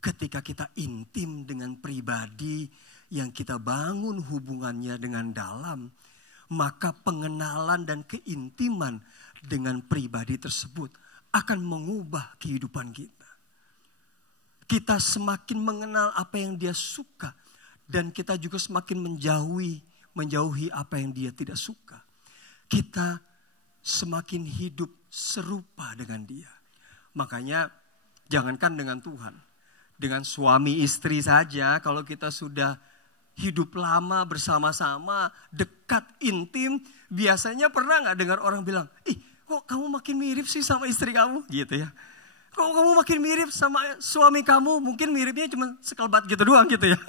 Ketika kita intim dengan pribadi yang kita bangun hubungannya dengan dalam, maka pengenalan dan keintiman dengan pribadi tersebut akan mengubah kehidupan kita. Kita semakin mengenal apa yang dia suka. Dan kita juga semakin menjauhi apa yang dia tidak suka. Kita semakin hidup serupa dengan dia. Makanya jangankan dengan Tuhan. Dengan suami istri saja kalau kita sudah hidup lama bersama-sama, dekat, intim. Biasanya pernah gak dengar orang bilang, kok kamu makin mirip sih sama istri kamu? Gitu ya. Kok kamu makin mirip sama suami kamu? Mungkin miripnya cuma sekelebat gitu doang gitu ya.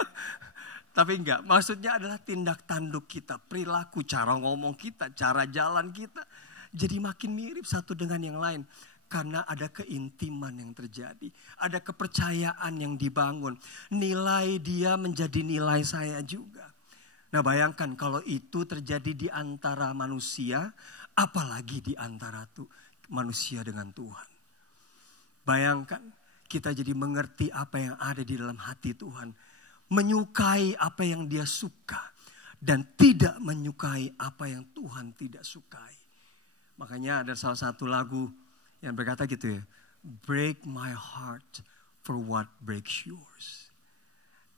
Tapi enggak, maksudnya adalah tindak tanduk kita, perilaku, cara ngomong kita, cara jalan kita. Jadi makin mirip satu dengan yang lain. Karena ada keintiman yang terjadi. Ada kepercayaan yang dibangun. Nilai dia menjadi nilai saya juga. Nah bayangkan kalau itu terjadi di antara manusia, apalagi di antara manusia dengan Tuhan. Bayangkan kita jadi mengerti apa yang ada di dalam hati Tuhan. Menyukai apa yang dia suka. Dan tidak menyukai apa yang Tuhan tidak sukai. Makanya ada salah satu lagu yang berkata gitu ya. Break my heart for what breaks yours.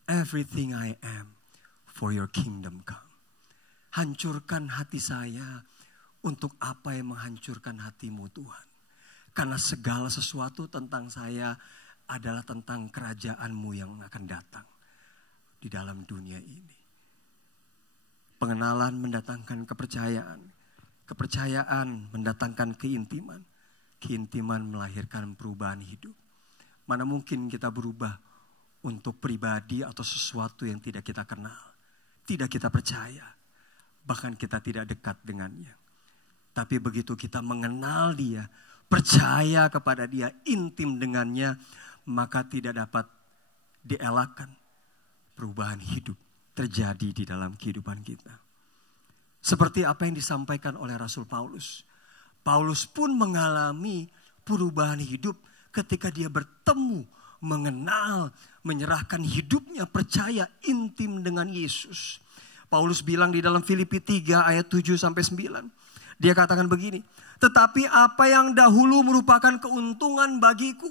Everything I am for your kingdom come. Hancurkan hati saya untuk apa yang menghancurkan hatimu Tuhan. Karena segala sesuatu tentang saya adalah tentang kerajaanmu yang akan datang di dalam dunia ini. Pengenalan mendatangkan kepercayaan. Kepercayaan mendatangkan keintiman. Keintiman melahirkan perubahan hidup. Mana mungkin kita berubah untuk pribadi atau sesuatu yang tidak kita kenal. Tidak kita percaya. Bahkan kita tidak dekat dengannya. Tapi begitu kita mengenal dia, percaya kepada dia, intim dengannya, maka tidak dapat dielakkan. Perubahan hidup terjadi di dalam kehidupan kita. Seperti apa yang disampaikan oleh Rasul Paulus. Paulus pun mengalami perubahan hidup ketika dia bertemu, mengenal, menyerahkan hidupnya, percaya intim dengan Yesus. Paulus bilang di dalam Filipi 3 ayat 7 sampai 9. Dia katakan begini, tetapi apa yang dahulu merupakan keuntungan bagiku,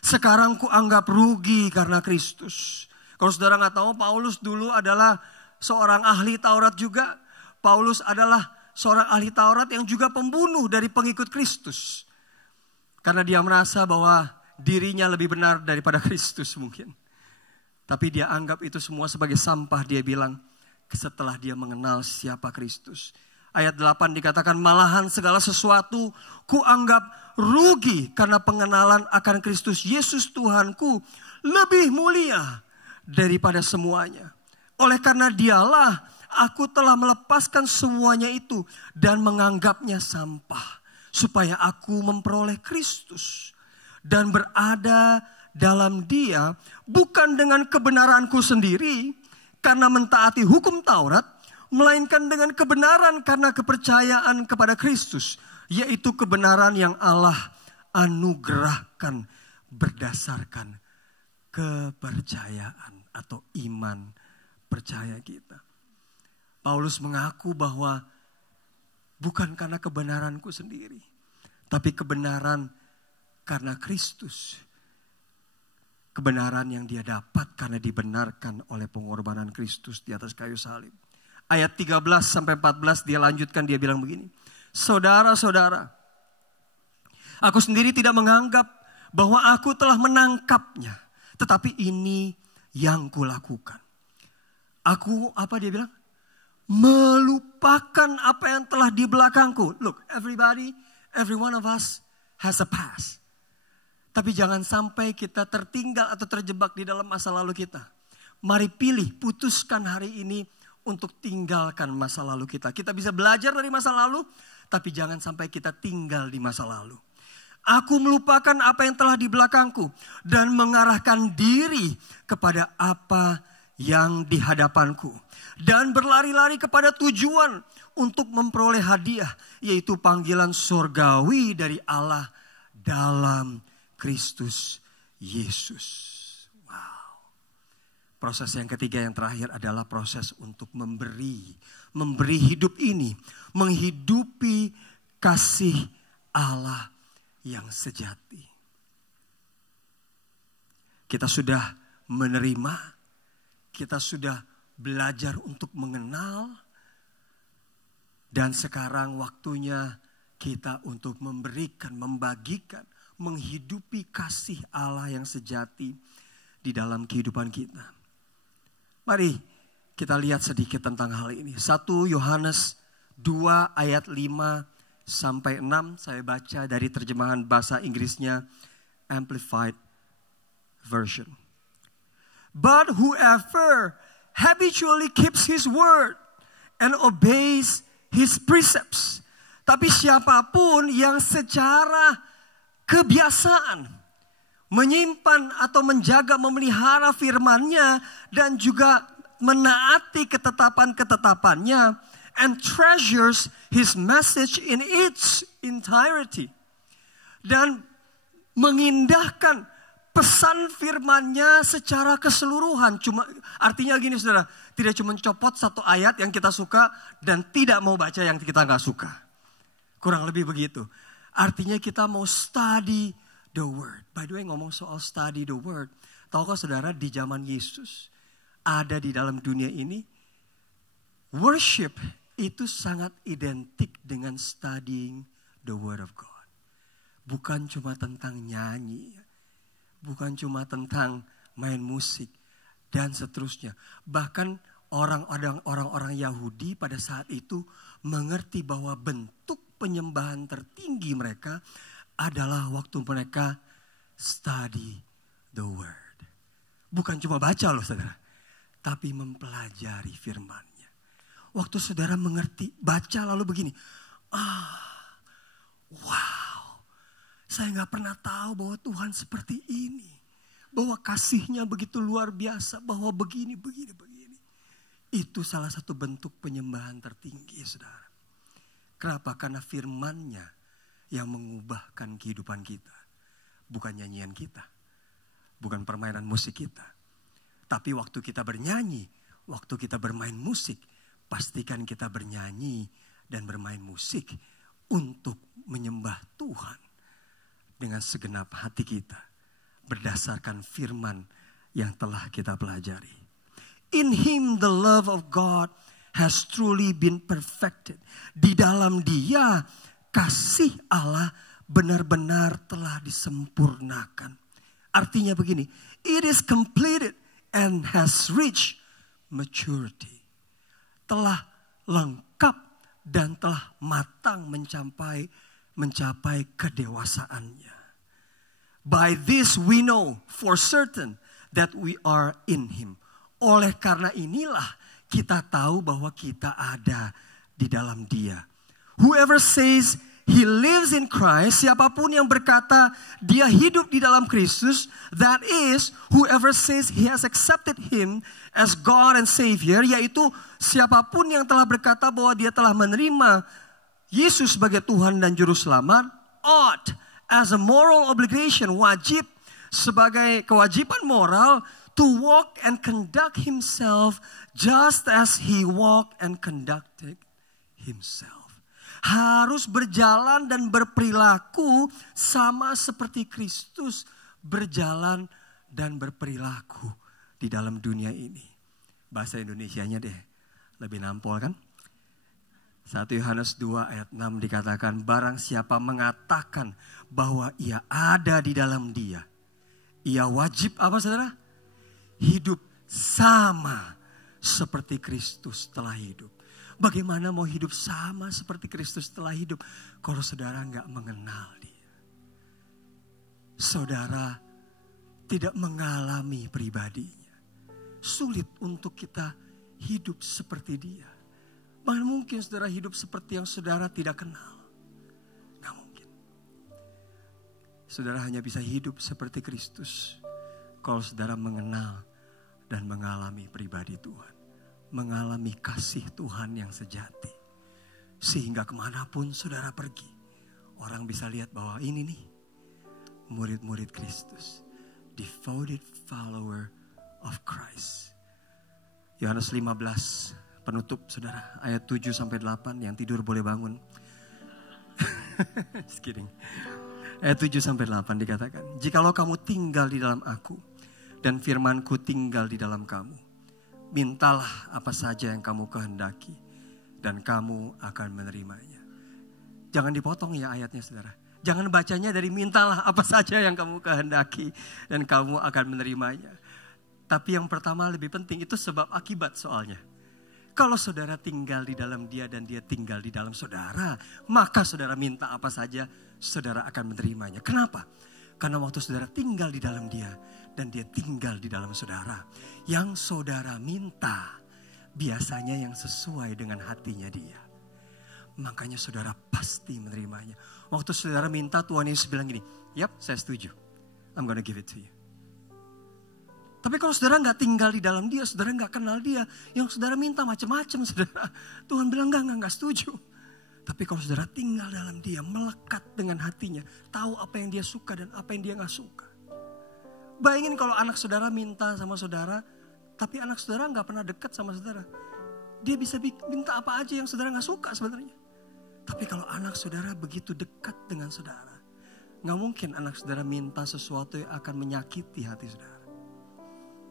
sekarang ku anggap rugi karena Kristus. Kalau saudara nggak tahu, Paulus dulu adalah seorang ahli Taurat juga. Paulus adalah seorang ahli Taurat yang juga pembunuh dari pengikut Kristus. Karena dia merasa bahwa dirinya lebih benar daripada Kristus mungkin. Tapi dia anggap itu semua sebagai sampah. Dia bilang setelah dia mengenal siapa Kristus. Ayat 8 dikatakan, malahan segala sesuatu ku anggap rugi karena pengenalan akan Kristus Yesus Tuhanku lebih mulia daripada semuanya. Oleh karena dialah aku telah melepaskan semuanya itu dan menganggapnya sampah, supaya aku memperoleh Kristus dan berada dalam Dia, bukan dengan kebenaranku sendiri karena mentaati hukum Taurat, melainkan dengan kebenaran karena kepercayaan kepada Kristus, yaitu kebenaran yang Allah anugerahkan berdasarkan kepercayaan atau iman percaya kita. Paulus mengaku bahwa bukan karena kebenaranku sendiri, tapi kebenaran karena Kristus. Kebenaran yang dia dapat karena dibenarkan oleh pengorbanan Kristus di atas kayu salib. Ayat 13 sampai 14 dia lanjutkan, dia bilang begini. Saudara-saudara, aku sendiri tidak menganggap bahwa aku telah menangkapnya. Tetapi ini yang kulakukan. Aku, apa dia bilang? Melupakan apa yang telah di belakangku. Look, every one of us has a past. Tapi jangan sampai kita tertinggal atau terjebak di dalam masa lalu kita. Mari pilih, putuskan hari ini untuk tinggalkan masa lalu kita. Kita bisa belajar dari masa lalu, tapi jangan sampai kita tinggal di masa lalu. Aku melupakan apa yang telah di belakangku dan mengarahkan diri kepada apa yang di hadapanku. Dan berlari-lari kepada tujuan untuk memperoleh hadiah, yaitu panggilan surgawi dari Allah dalam Kristus Yesus. Wow. Proses yang ketiga yang terakhir adalah proses untuk memberi. Memberi hidup ini. Menghidupi kasih Allah yang sejati. Kita sudah menerima. Kita sudah belajar untuk mengenal. Dan sekarang waktunya kita untuk memberikan, membagikan, menghidupi kasih Allah yang sejati di dalam kehidupan kita. Mari kita lihat sedikit tentang hal ini. 1 Yohanes 2 ayat 5 sampai 6. Saya baca dari terjemahan bahasa Inggrisnya Amplified Version. But whoever habitually keeps his word and obeys his precepts. Tapi siapapun yang secara kebiasaan menyimpan atau menjaga, memelihara firman-Nya dan juga menaati ketetapan-ketetapannya, and treasures his message in its entirety, dan mengindahkan pesan firman-Nya secara keseluruhan. Artinya gini saudara, tidak cuma copot satu ayat yang kita suka dan tidak mau baca yang kita nggak suka. Kurang lebih begitu. Artinya kita mau study the word. By the way, ngomong soal study the word. Tahukah saudara, di zaman Yesus ada di dalam dunia ini, worship itu sangat identik dengan studying the word of God. Bukan cuma tentang nyanyi, bukan cuma tentang main musik dan seterusnya. Bahkan orang-orang Yahudi pada saat itu mengerti bahwa bentuk penyembahan tertinggi mereka adalah waktu mereka study the word. Bukan cuma baca loh saudara, tapi mempelajari firman-Nya. Waktu saudara mengerti, baca lalu begini, wow, saya gak pernah tahu bahwa Tuhan seperti ini. Bahwa kasih-Nya begitu luar biasa, bahwa begini. Itu salah satu bentuk penyembahan tertinggi saudara. Kenapa? Karena firman-Nya yang mengubahkan kehidupan kita. Bukan nyanyian kita. Bukan permainan musik kita. Tapi waktu kita bernyanyi, waktu kita bermain musik, pastikan kita bernyanyi dan bermain musik untuk menyembah Tuhan dengan segenap hati kita berdasarkan firman yang telah kita pelajari. In Him the love of God has truly been perfected. Di dalam Dia kasih Allah benar-benar telah disempurnakan. Artinya begini, it is completed and has reached maturity. Telah lengkap dan telah matang mencapai kedewasaannya. By this we know for certain that we are in Him. Oleh karena inilah kita tahu bahwa kita ada di dalam Dia. Whoever says he lives in Christ, siapapun yang berkata dia hidup di dalam Kristus, that is, whoever says he has accepted Him as God and Savior, yaitu siapapun yang telah berkata bahwa dia telah menerima Yesus sebagai Tuhan dan Juru Selamat, ought as a moral obligation, wajib sebagai kewajiban moral, to walk and conduct himself just as He walked and conducted Himself. Harus berjalan dan berperilaku sama seperti Kristus berjalan dan berperilaku di dalam dunia ini. Bahasa Indonesianya deh lebih nampol kan? 1 Yohanes 2 ayat 6 dikatakan, barang siapa mengatakan bahwa ia ada di dalam Dia, ia wajib apa saudara? Hidup sama seperti Kristus telah hidup. Bagaimana mau hidup sama seperti Kristus telah hidup kalau saudara nggak mengenal Dia? Saudara tidak mengalami pribadinya. Sulit untuk kita hidup seperti Dia. Bahkan mungkin saudara hidup seperti yang saudara tidak kenal. Nggak mungkin. Saudara hanya bisa hidup seperti Kristus kalau saudara mengenal dan mengalami pribadi Tuhan. Mengalami kasih Tuhan yang sejati. Sehingga kemanapun saudara pergi, orang bisa lihat bahwa ini nih murid-murid Kristus. Devoted follower of Christ. Yohanes 15 penutup saudara, ayat 7-8, yang tidur boleh bangun. Just kidding. Ayat 7-8 dikatakan, jikalau kamu tinggal di dalam aku dan firmanku tinggal di dalam kamu, mintalah apa saja yang kamu kehendaki dan kamu akan menerimanya. Jangan dipotong ya ayatnya saudara. Jangan bacanya dari mintalah apa saja yang kamu kehendaki dan kamu akan menerimanya. Tapi yang pertama lebih penting, itu sebab akibat soalnya. Kalau saudara tinggal di dalam Dia dan Dia tinggal di dalam saudara, maka saudara minta apa saja, saudara akan menerimanya. Kenapa? Karena waktu saudara tinggal di dalam Dia dan Dia tinggal di dalam saudara, yang saudara minta biasanya yang sesuai dengan hatinya Dia. Makanya saudara pasti menerimanya. Waktu saudara minta, Tuhan Yesus bilang gini, yap, saya setuju, I'm gonna give it to you. Tapi kalau saudara nggak tinggal di dalam Dia, saudara nggak kenal Dia, yang saudara minta macam-macam, saudara, Tuhan bilang nggak setuju. Tapi kalau saudara tinggal dalam Dia, melekat dengan hatinya, tahu apa yang Dia suka dan apa yang Dia nggak suka. Bayangin kalau anak saudara minta sama saudara, tapi anak saudara nggak pernah dekat sama saudara. Dia bisa minta apa aja yang saudara nggak suka sebenarnya. Tapi kalau anak saudara begitu dekat dengan saudara, nggak mungkin anak saudara minta sesuatu yang akan menyakiti hati saudara.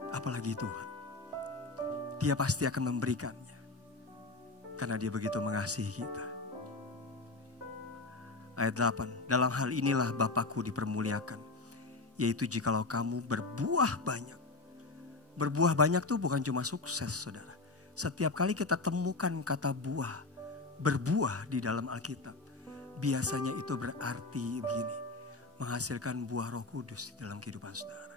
Apalagi Tuhan. Dia pasti akan memberikannya. Karena Dia begitu mengasihi kita. Ayat 8. Dalam hal inilah Bapakku dipermuliakan. Yaitu jikalau kamu berbuah banyak. Berbuah banyak tuh bukan cuma sukses saudara. Setiap kali kita temukan kata buah, berbuah di dalam Alkitab, biasanya itu berarti begini. Menghasilkan buah Roh Kudus di dalam kehidupan saudara.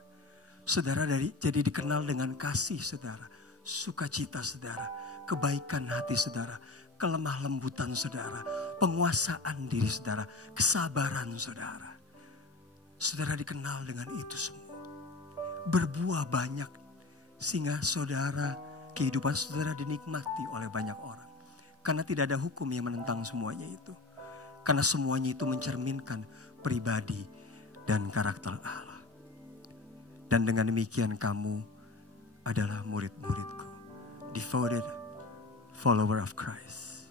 Saudara jadi dikenal dengan kasih saudara, sukacita saudara, kebaikan hati saudara, kelemah lembutan saudara, penguasaan diri saudara, kesabaran saudara. Saudara dikenal dengan itu semua. Berbuah banyak sehingga saudara, kehidupan saudara dinikmati oleh banyak orang. Karena tidak ada hukum yang menentang semuanya itu. Karena semuanya itu mencerminkan pribadi dan karakter Allah. Dan dengan demikian kamu adalah murid-muridku. devoted follower of Christ.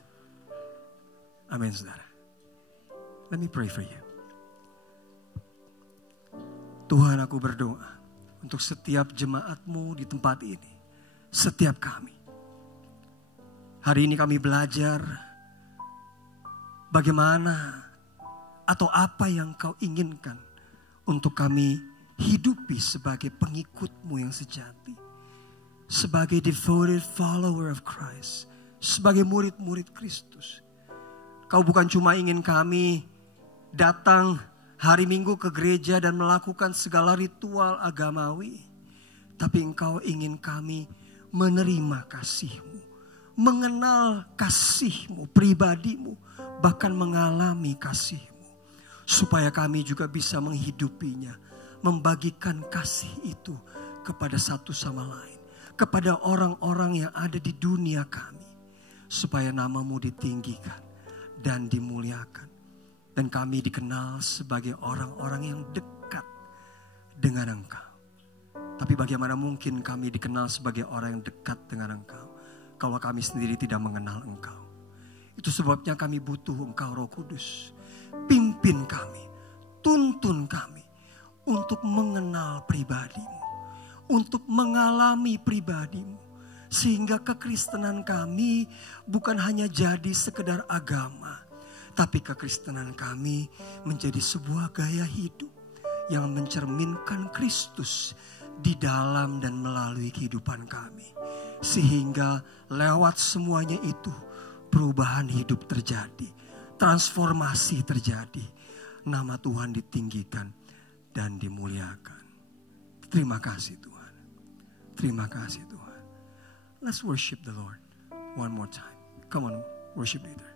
Amin, saudara. Let me pray for you. Tuhan, aku berdoa untuk setiap jemaat-Mu di tempat ini. Setiap kami. Hari ini kami belajar bagaimana atau apa yang Kau inginkan untuk kami hidupi sebagai pengikut-Mu yang sejati. Sebagai devoted follower of Christ. Sebagai murid-murid Kristus. Kau bukan cuma ingin kami datang hari Minggu ke gereja dan melakukan segala ritual agamawi. Tapi Engkau ingin kami menerima kasih-Mu. Mengenal kasih-Mu, pribadi-Mu. Bahkan mengalami kasih-Mu. Supaya kami juga bisa menghidupinya. Membagikan kasih itu kepada satu sama lain. Kepada orang-orang yang ada di dunia kami. Supaya nama-Mu ditinggikan dan dimuliakan. Dan kami dikenal sebagai orang-orang yang dekat dengan Engkau. Tapi bagaimana mungkin kami dikenal sebagai orang yang dekat dengan Engkau kalau kami sendiri tidak mengenal Engkau. Itu sebabnya kami butuh Engkau, Roh Kudus. Pimpin kami, tuntun kami untuk mengenal pribadi-Mu. Untuk mengalami pribadi-Mu. Sehingga kekristenan kami bukan hanya jadi sekedar agama. Tapi kekristenan kami menjadi sebuah gaya hidup yang mencerminkan Kristus di dalam dan melalui kehidupan kami. Sehingga lewat semuanya itu perubahan hidup terjadi. Transformasi terjadi. Nama Tuhan ditinggikan dan dimuliakan. Terima kasih Tuhan. Terima kasih Tuhan. Let's worship the Lord one more time. Come on, worship leader.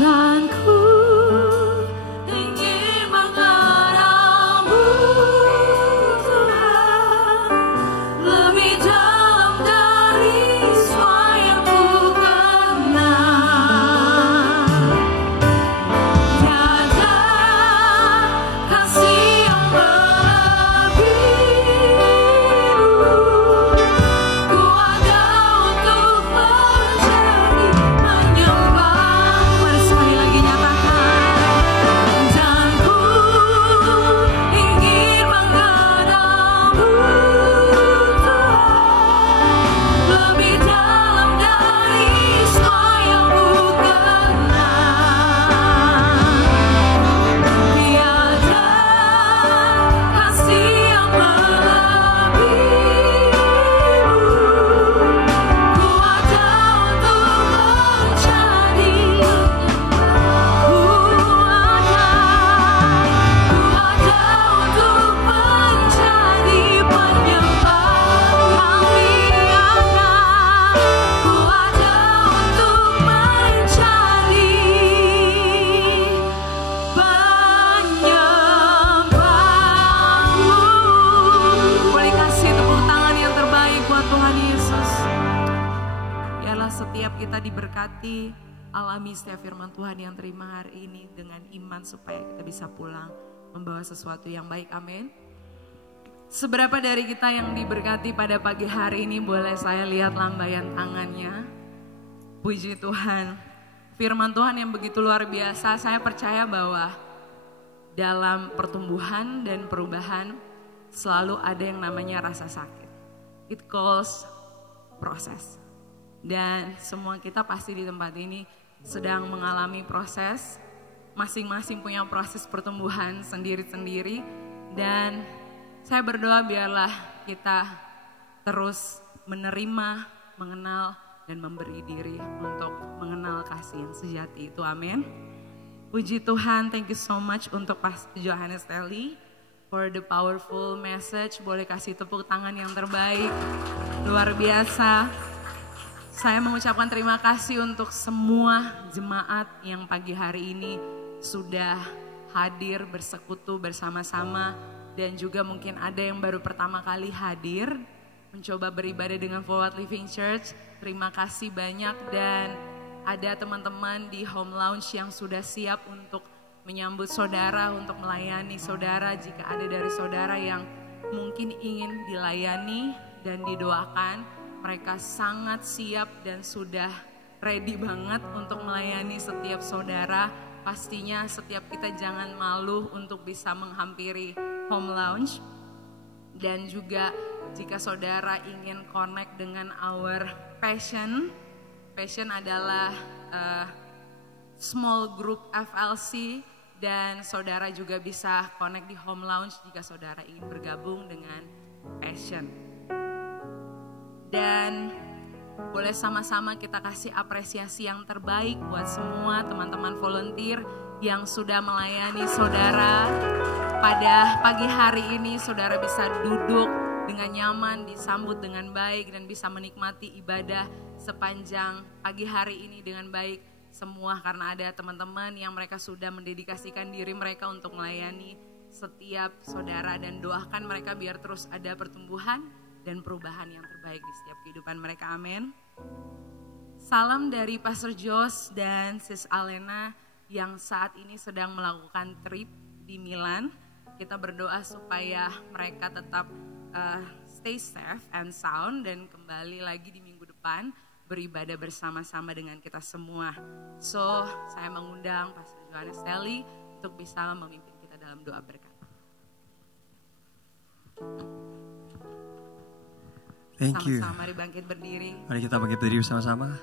Dan ku ingin mengenal-Mu Tuhan, lebih dalam dari semua yang ku kenal. Tiada kasih yang melebihi-Mu, ku ada untuk menjadi penyembah. Mari sekali lagi nyatakan. Dan ku ingin mengenal-Mu Tuhan, lebih dalam dari semua yang ku kenal. Tiada kasih yang melebihi-Mu, ku ada untuk menjadi ku ada untuk menjadi penyembah kami ada. Ku ada untuk menjadi penyembah-Mu. Boleh kasih tepuk tangan yang terbaik buat Tuhan Yesus. Biarlah setiap kita diberkati, alami setiap firman Tuhan yang terima hari ini dengan iman supaya kita bisa pulang membawa sesuatu yang baik. Amin. Seberapa dari kita yang diberkati pada pagi hari ini, boleh saya lihat lambaian tangannya. Puji Tuhan. Firman Tuhan yang begitu luar biasa, saya percaya bahwa dalam pertumbuhan dan perubahan selalu ada yang namanya rasa sakit. It calls proses. Dan semua kita pasti di tempat ini sedang mengalami proses. Masing-masing punya proses pertumbuhan sendiri-sendiri. Dan saya berdoa biarlah kita terus menerima, mengenal, dan memberi diri untuk mengenal kasih yang sejati itu. Amin. Puji Tuhan, thank you so much untuk Pastor Johannes Telly for the powerful message. Boleh kasih tepuk tangan yang terbaik. Luar biasa. Saya mengucapkan terima kasih untuk semua jemaat yang pagi hari ini sudah hadir bersekutu bersama-sama. Dan juga mungkin ada yang baru pertama kali hadir mencoba beribadah dengan Forward Living Church. Terima kasih banyak, dan ada teman-teman di Home Lounge yang sudah siap untuk menyambut saudara, untuk melayani saudara. Jika ada dari saudara yang mungkin ingin dilayani dan didoakan, mereka sangat siap dan sudah ready banget untuk melayani setiap saudara. Pastinya setiap kita jangan malu untuk bisa menghampiri Home Lounge. Dan juga jika saudara ingin connect dengan our passion adalah small group FLC, dan saudara juga bisa connect di Home Lounge jika saudara ingin bergabung dengan passion. Dan boleh sama-sama kita kasih apresiasi yang terbaik buat semua teman-teman volunteer yang sudah melayani saudara. Pada pagi hari ini saudara bisa duduk dengan nyaman, disambut dengan baik, dan bisa menikmati ibadah sepanjang pagi hari ini dengan baik. Semua karena ada teman-teman yang mereka sudah mendedikasikan diri mereka untuk melayani setiap saudara, dan doakan mereka biar terus ada pertumbuhan dan perubahan yang terbaik di setiap kehidupan mereka. Amin. Salam dari Pastor Josh dan Sis Alena yang saat ini sedang melakukan trip di Milan. Kita berdoa supaya mereka tetap stay safe and sound dan kembali lagi di minggu depan beribadah bersama-sama dengan kita semua. So, saya mengundang Pastor Johannes Telly untuk bisa memimpin kita dalam doa berkat. Thank you. Sama-sama mari bangkit berdiri. Mari kita bangkit berdiri bersama-sama.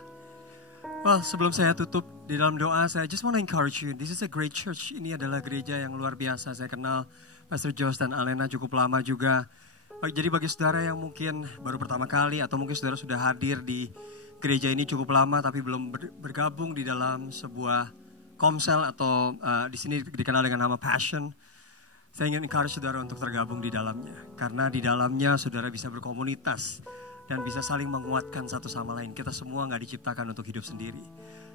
Well, sebelum saya tutup di dalam doa, saya just want to encourage you. This is a great church. Ini adalah gereja yang luar biasa. Saya kenal Pastor Josh dan Alena cukup lama juga. Jadi bagi saudara yang mungkin baru pertama kali atau mungkin saudara sudah hadir di gereja ini cukup lama tapi belum bergabung di dalam sebuah komsel atau di sini dikenal dengan nama Passion, saya ingin encourage saudara untuk tergabung di dalamnya. Karena di dalamnya saudara bisa berkomunitas dan bisa saling menguatkan satu sama lain. Kita semua gak diciptakan untuk hidup sendiri,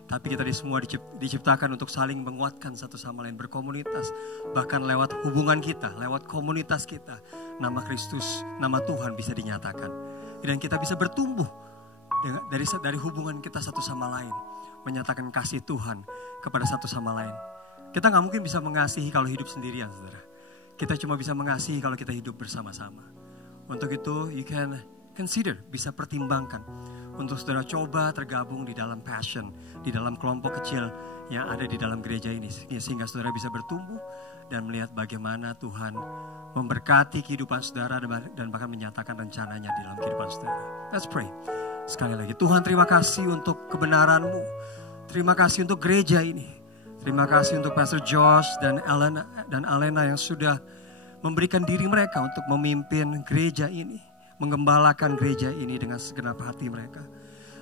tapi kita semua diciptakan untuk saling menguatkan satu sama lain, berkomunitas. Bahkan lewat hubungan kita, lewat komunitas kita, nama Kristus, nama Tuhan bisa dinyatakan. Dan kita bisa bertumbuh dari hubungan kita satu sama lain, menyatakan kasih Tuhan kepada satu sama lain. Kita gak mungkin bisa mengasihi kalau hidup sendirian, saudara. Kita cuma bisa mengasihi kalau kita hidup bersama-sama. Untuk itu, you can consider, bisa pertimbangkan untuk saudara coba tergabung di dalam Passion, di dalam kelompok kecil yang ada di dalam gereja ini, sehingga saudara bisa bertumbuh dan melihat bagaimana Tuhan memberkati kehidupan saudara dan bahkan menyatakan rencananya di dalam kehidupan saudara. Let's pray. Sekali lagi, Tuhan terima kasih untuk kebenaran-Mu. Terima kasih untuk gereja ini. Terima kasih untuk Pastor Josh dan Alena yang sudah memberikan diri mereka untuk memimpin gereja ini, menggembalakan gereja ini dengan segenap hati mereka.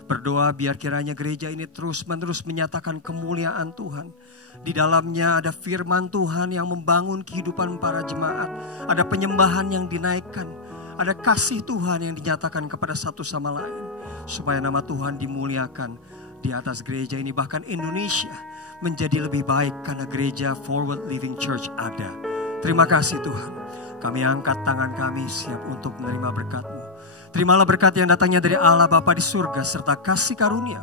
Berdoa biar kiranya gereja ini terus-menerus menyatakan kemuliaan Tuhan. Di dalamnya ada firman Tuhan yang membangun kehidupan para jemaat. Ada penyembahan yang dinaikkan. Ada kasih Tuhan yang dinyatakan kepada satu sama lain. Supaya nama Tuhan dimuliakan di atas gereja ini. Bahkan Indonesia menjadi lebih baik karena gereja Forward Living Church ada. Terima kasih Tuhan. Kami angkat tangan kami siap untuk menerima berkat-Mu. Terimalah berkat yang datangnya dari Allah Bapa di surga serta kasih karunia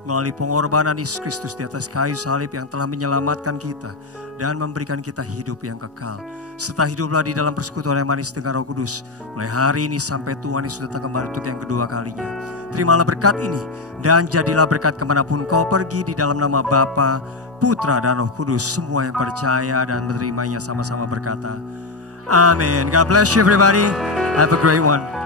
melalui pengorbanan Yesus Kristus di atas kayu salib yang telah menyelamatkan kita dan memberikan kita hidup yang kekal. Serta hiduplah di dalam persekutuan yang manis dengan Roh Kudus mulai hari ini sampai Tuhan Yesus datang kembali untuk yang kedua kalinya. Terimalah berkat ini dan jadilah berkat kemanapun kau pergi di dalam nama Bapa, Putra dan Roh Kudus. Semua yang percaya dan menerimanya sama-sama berkata, Amin. God bless you everybody. Have a great one.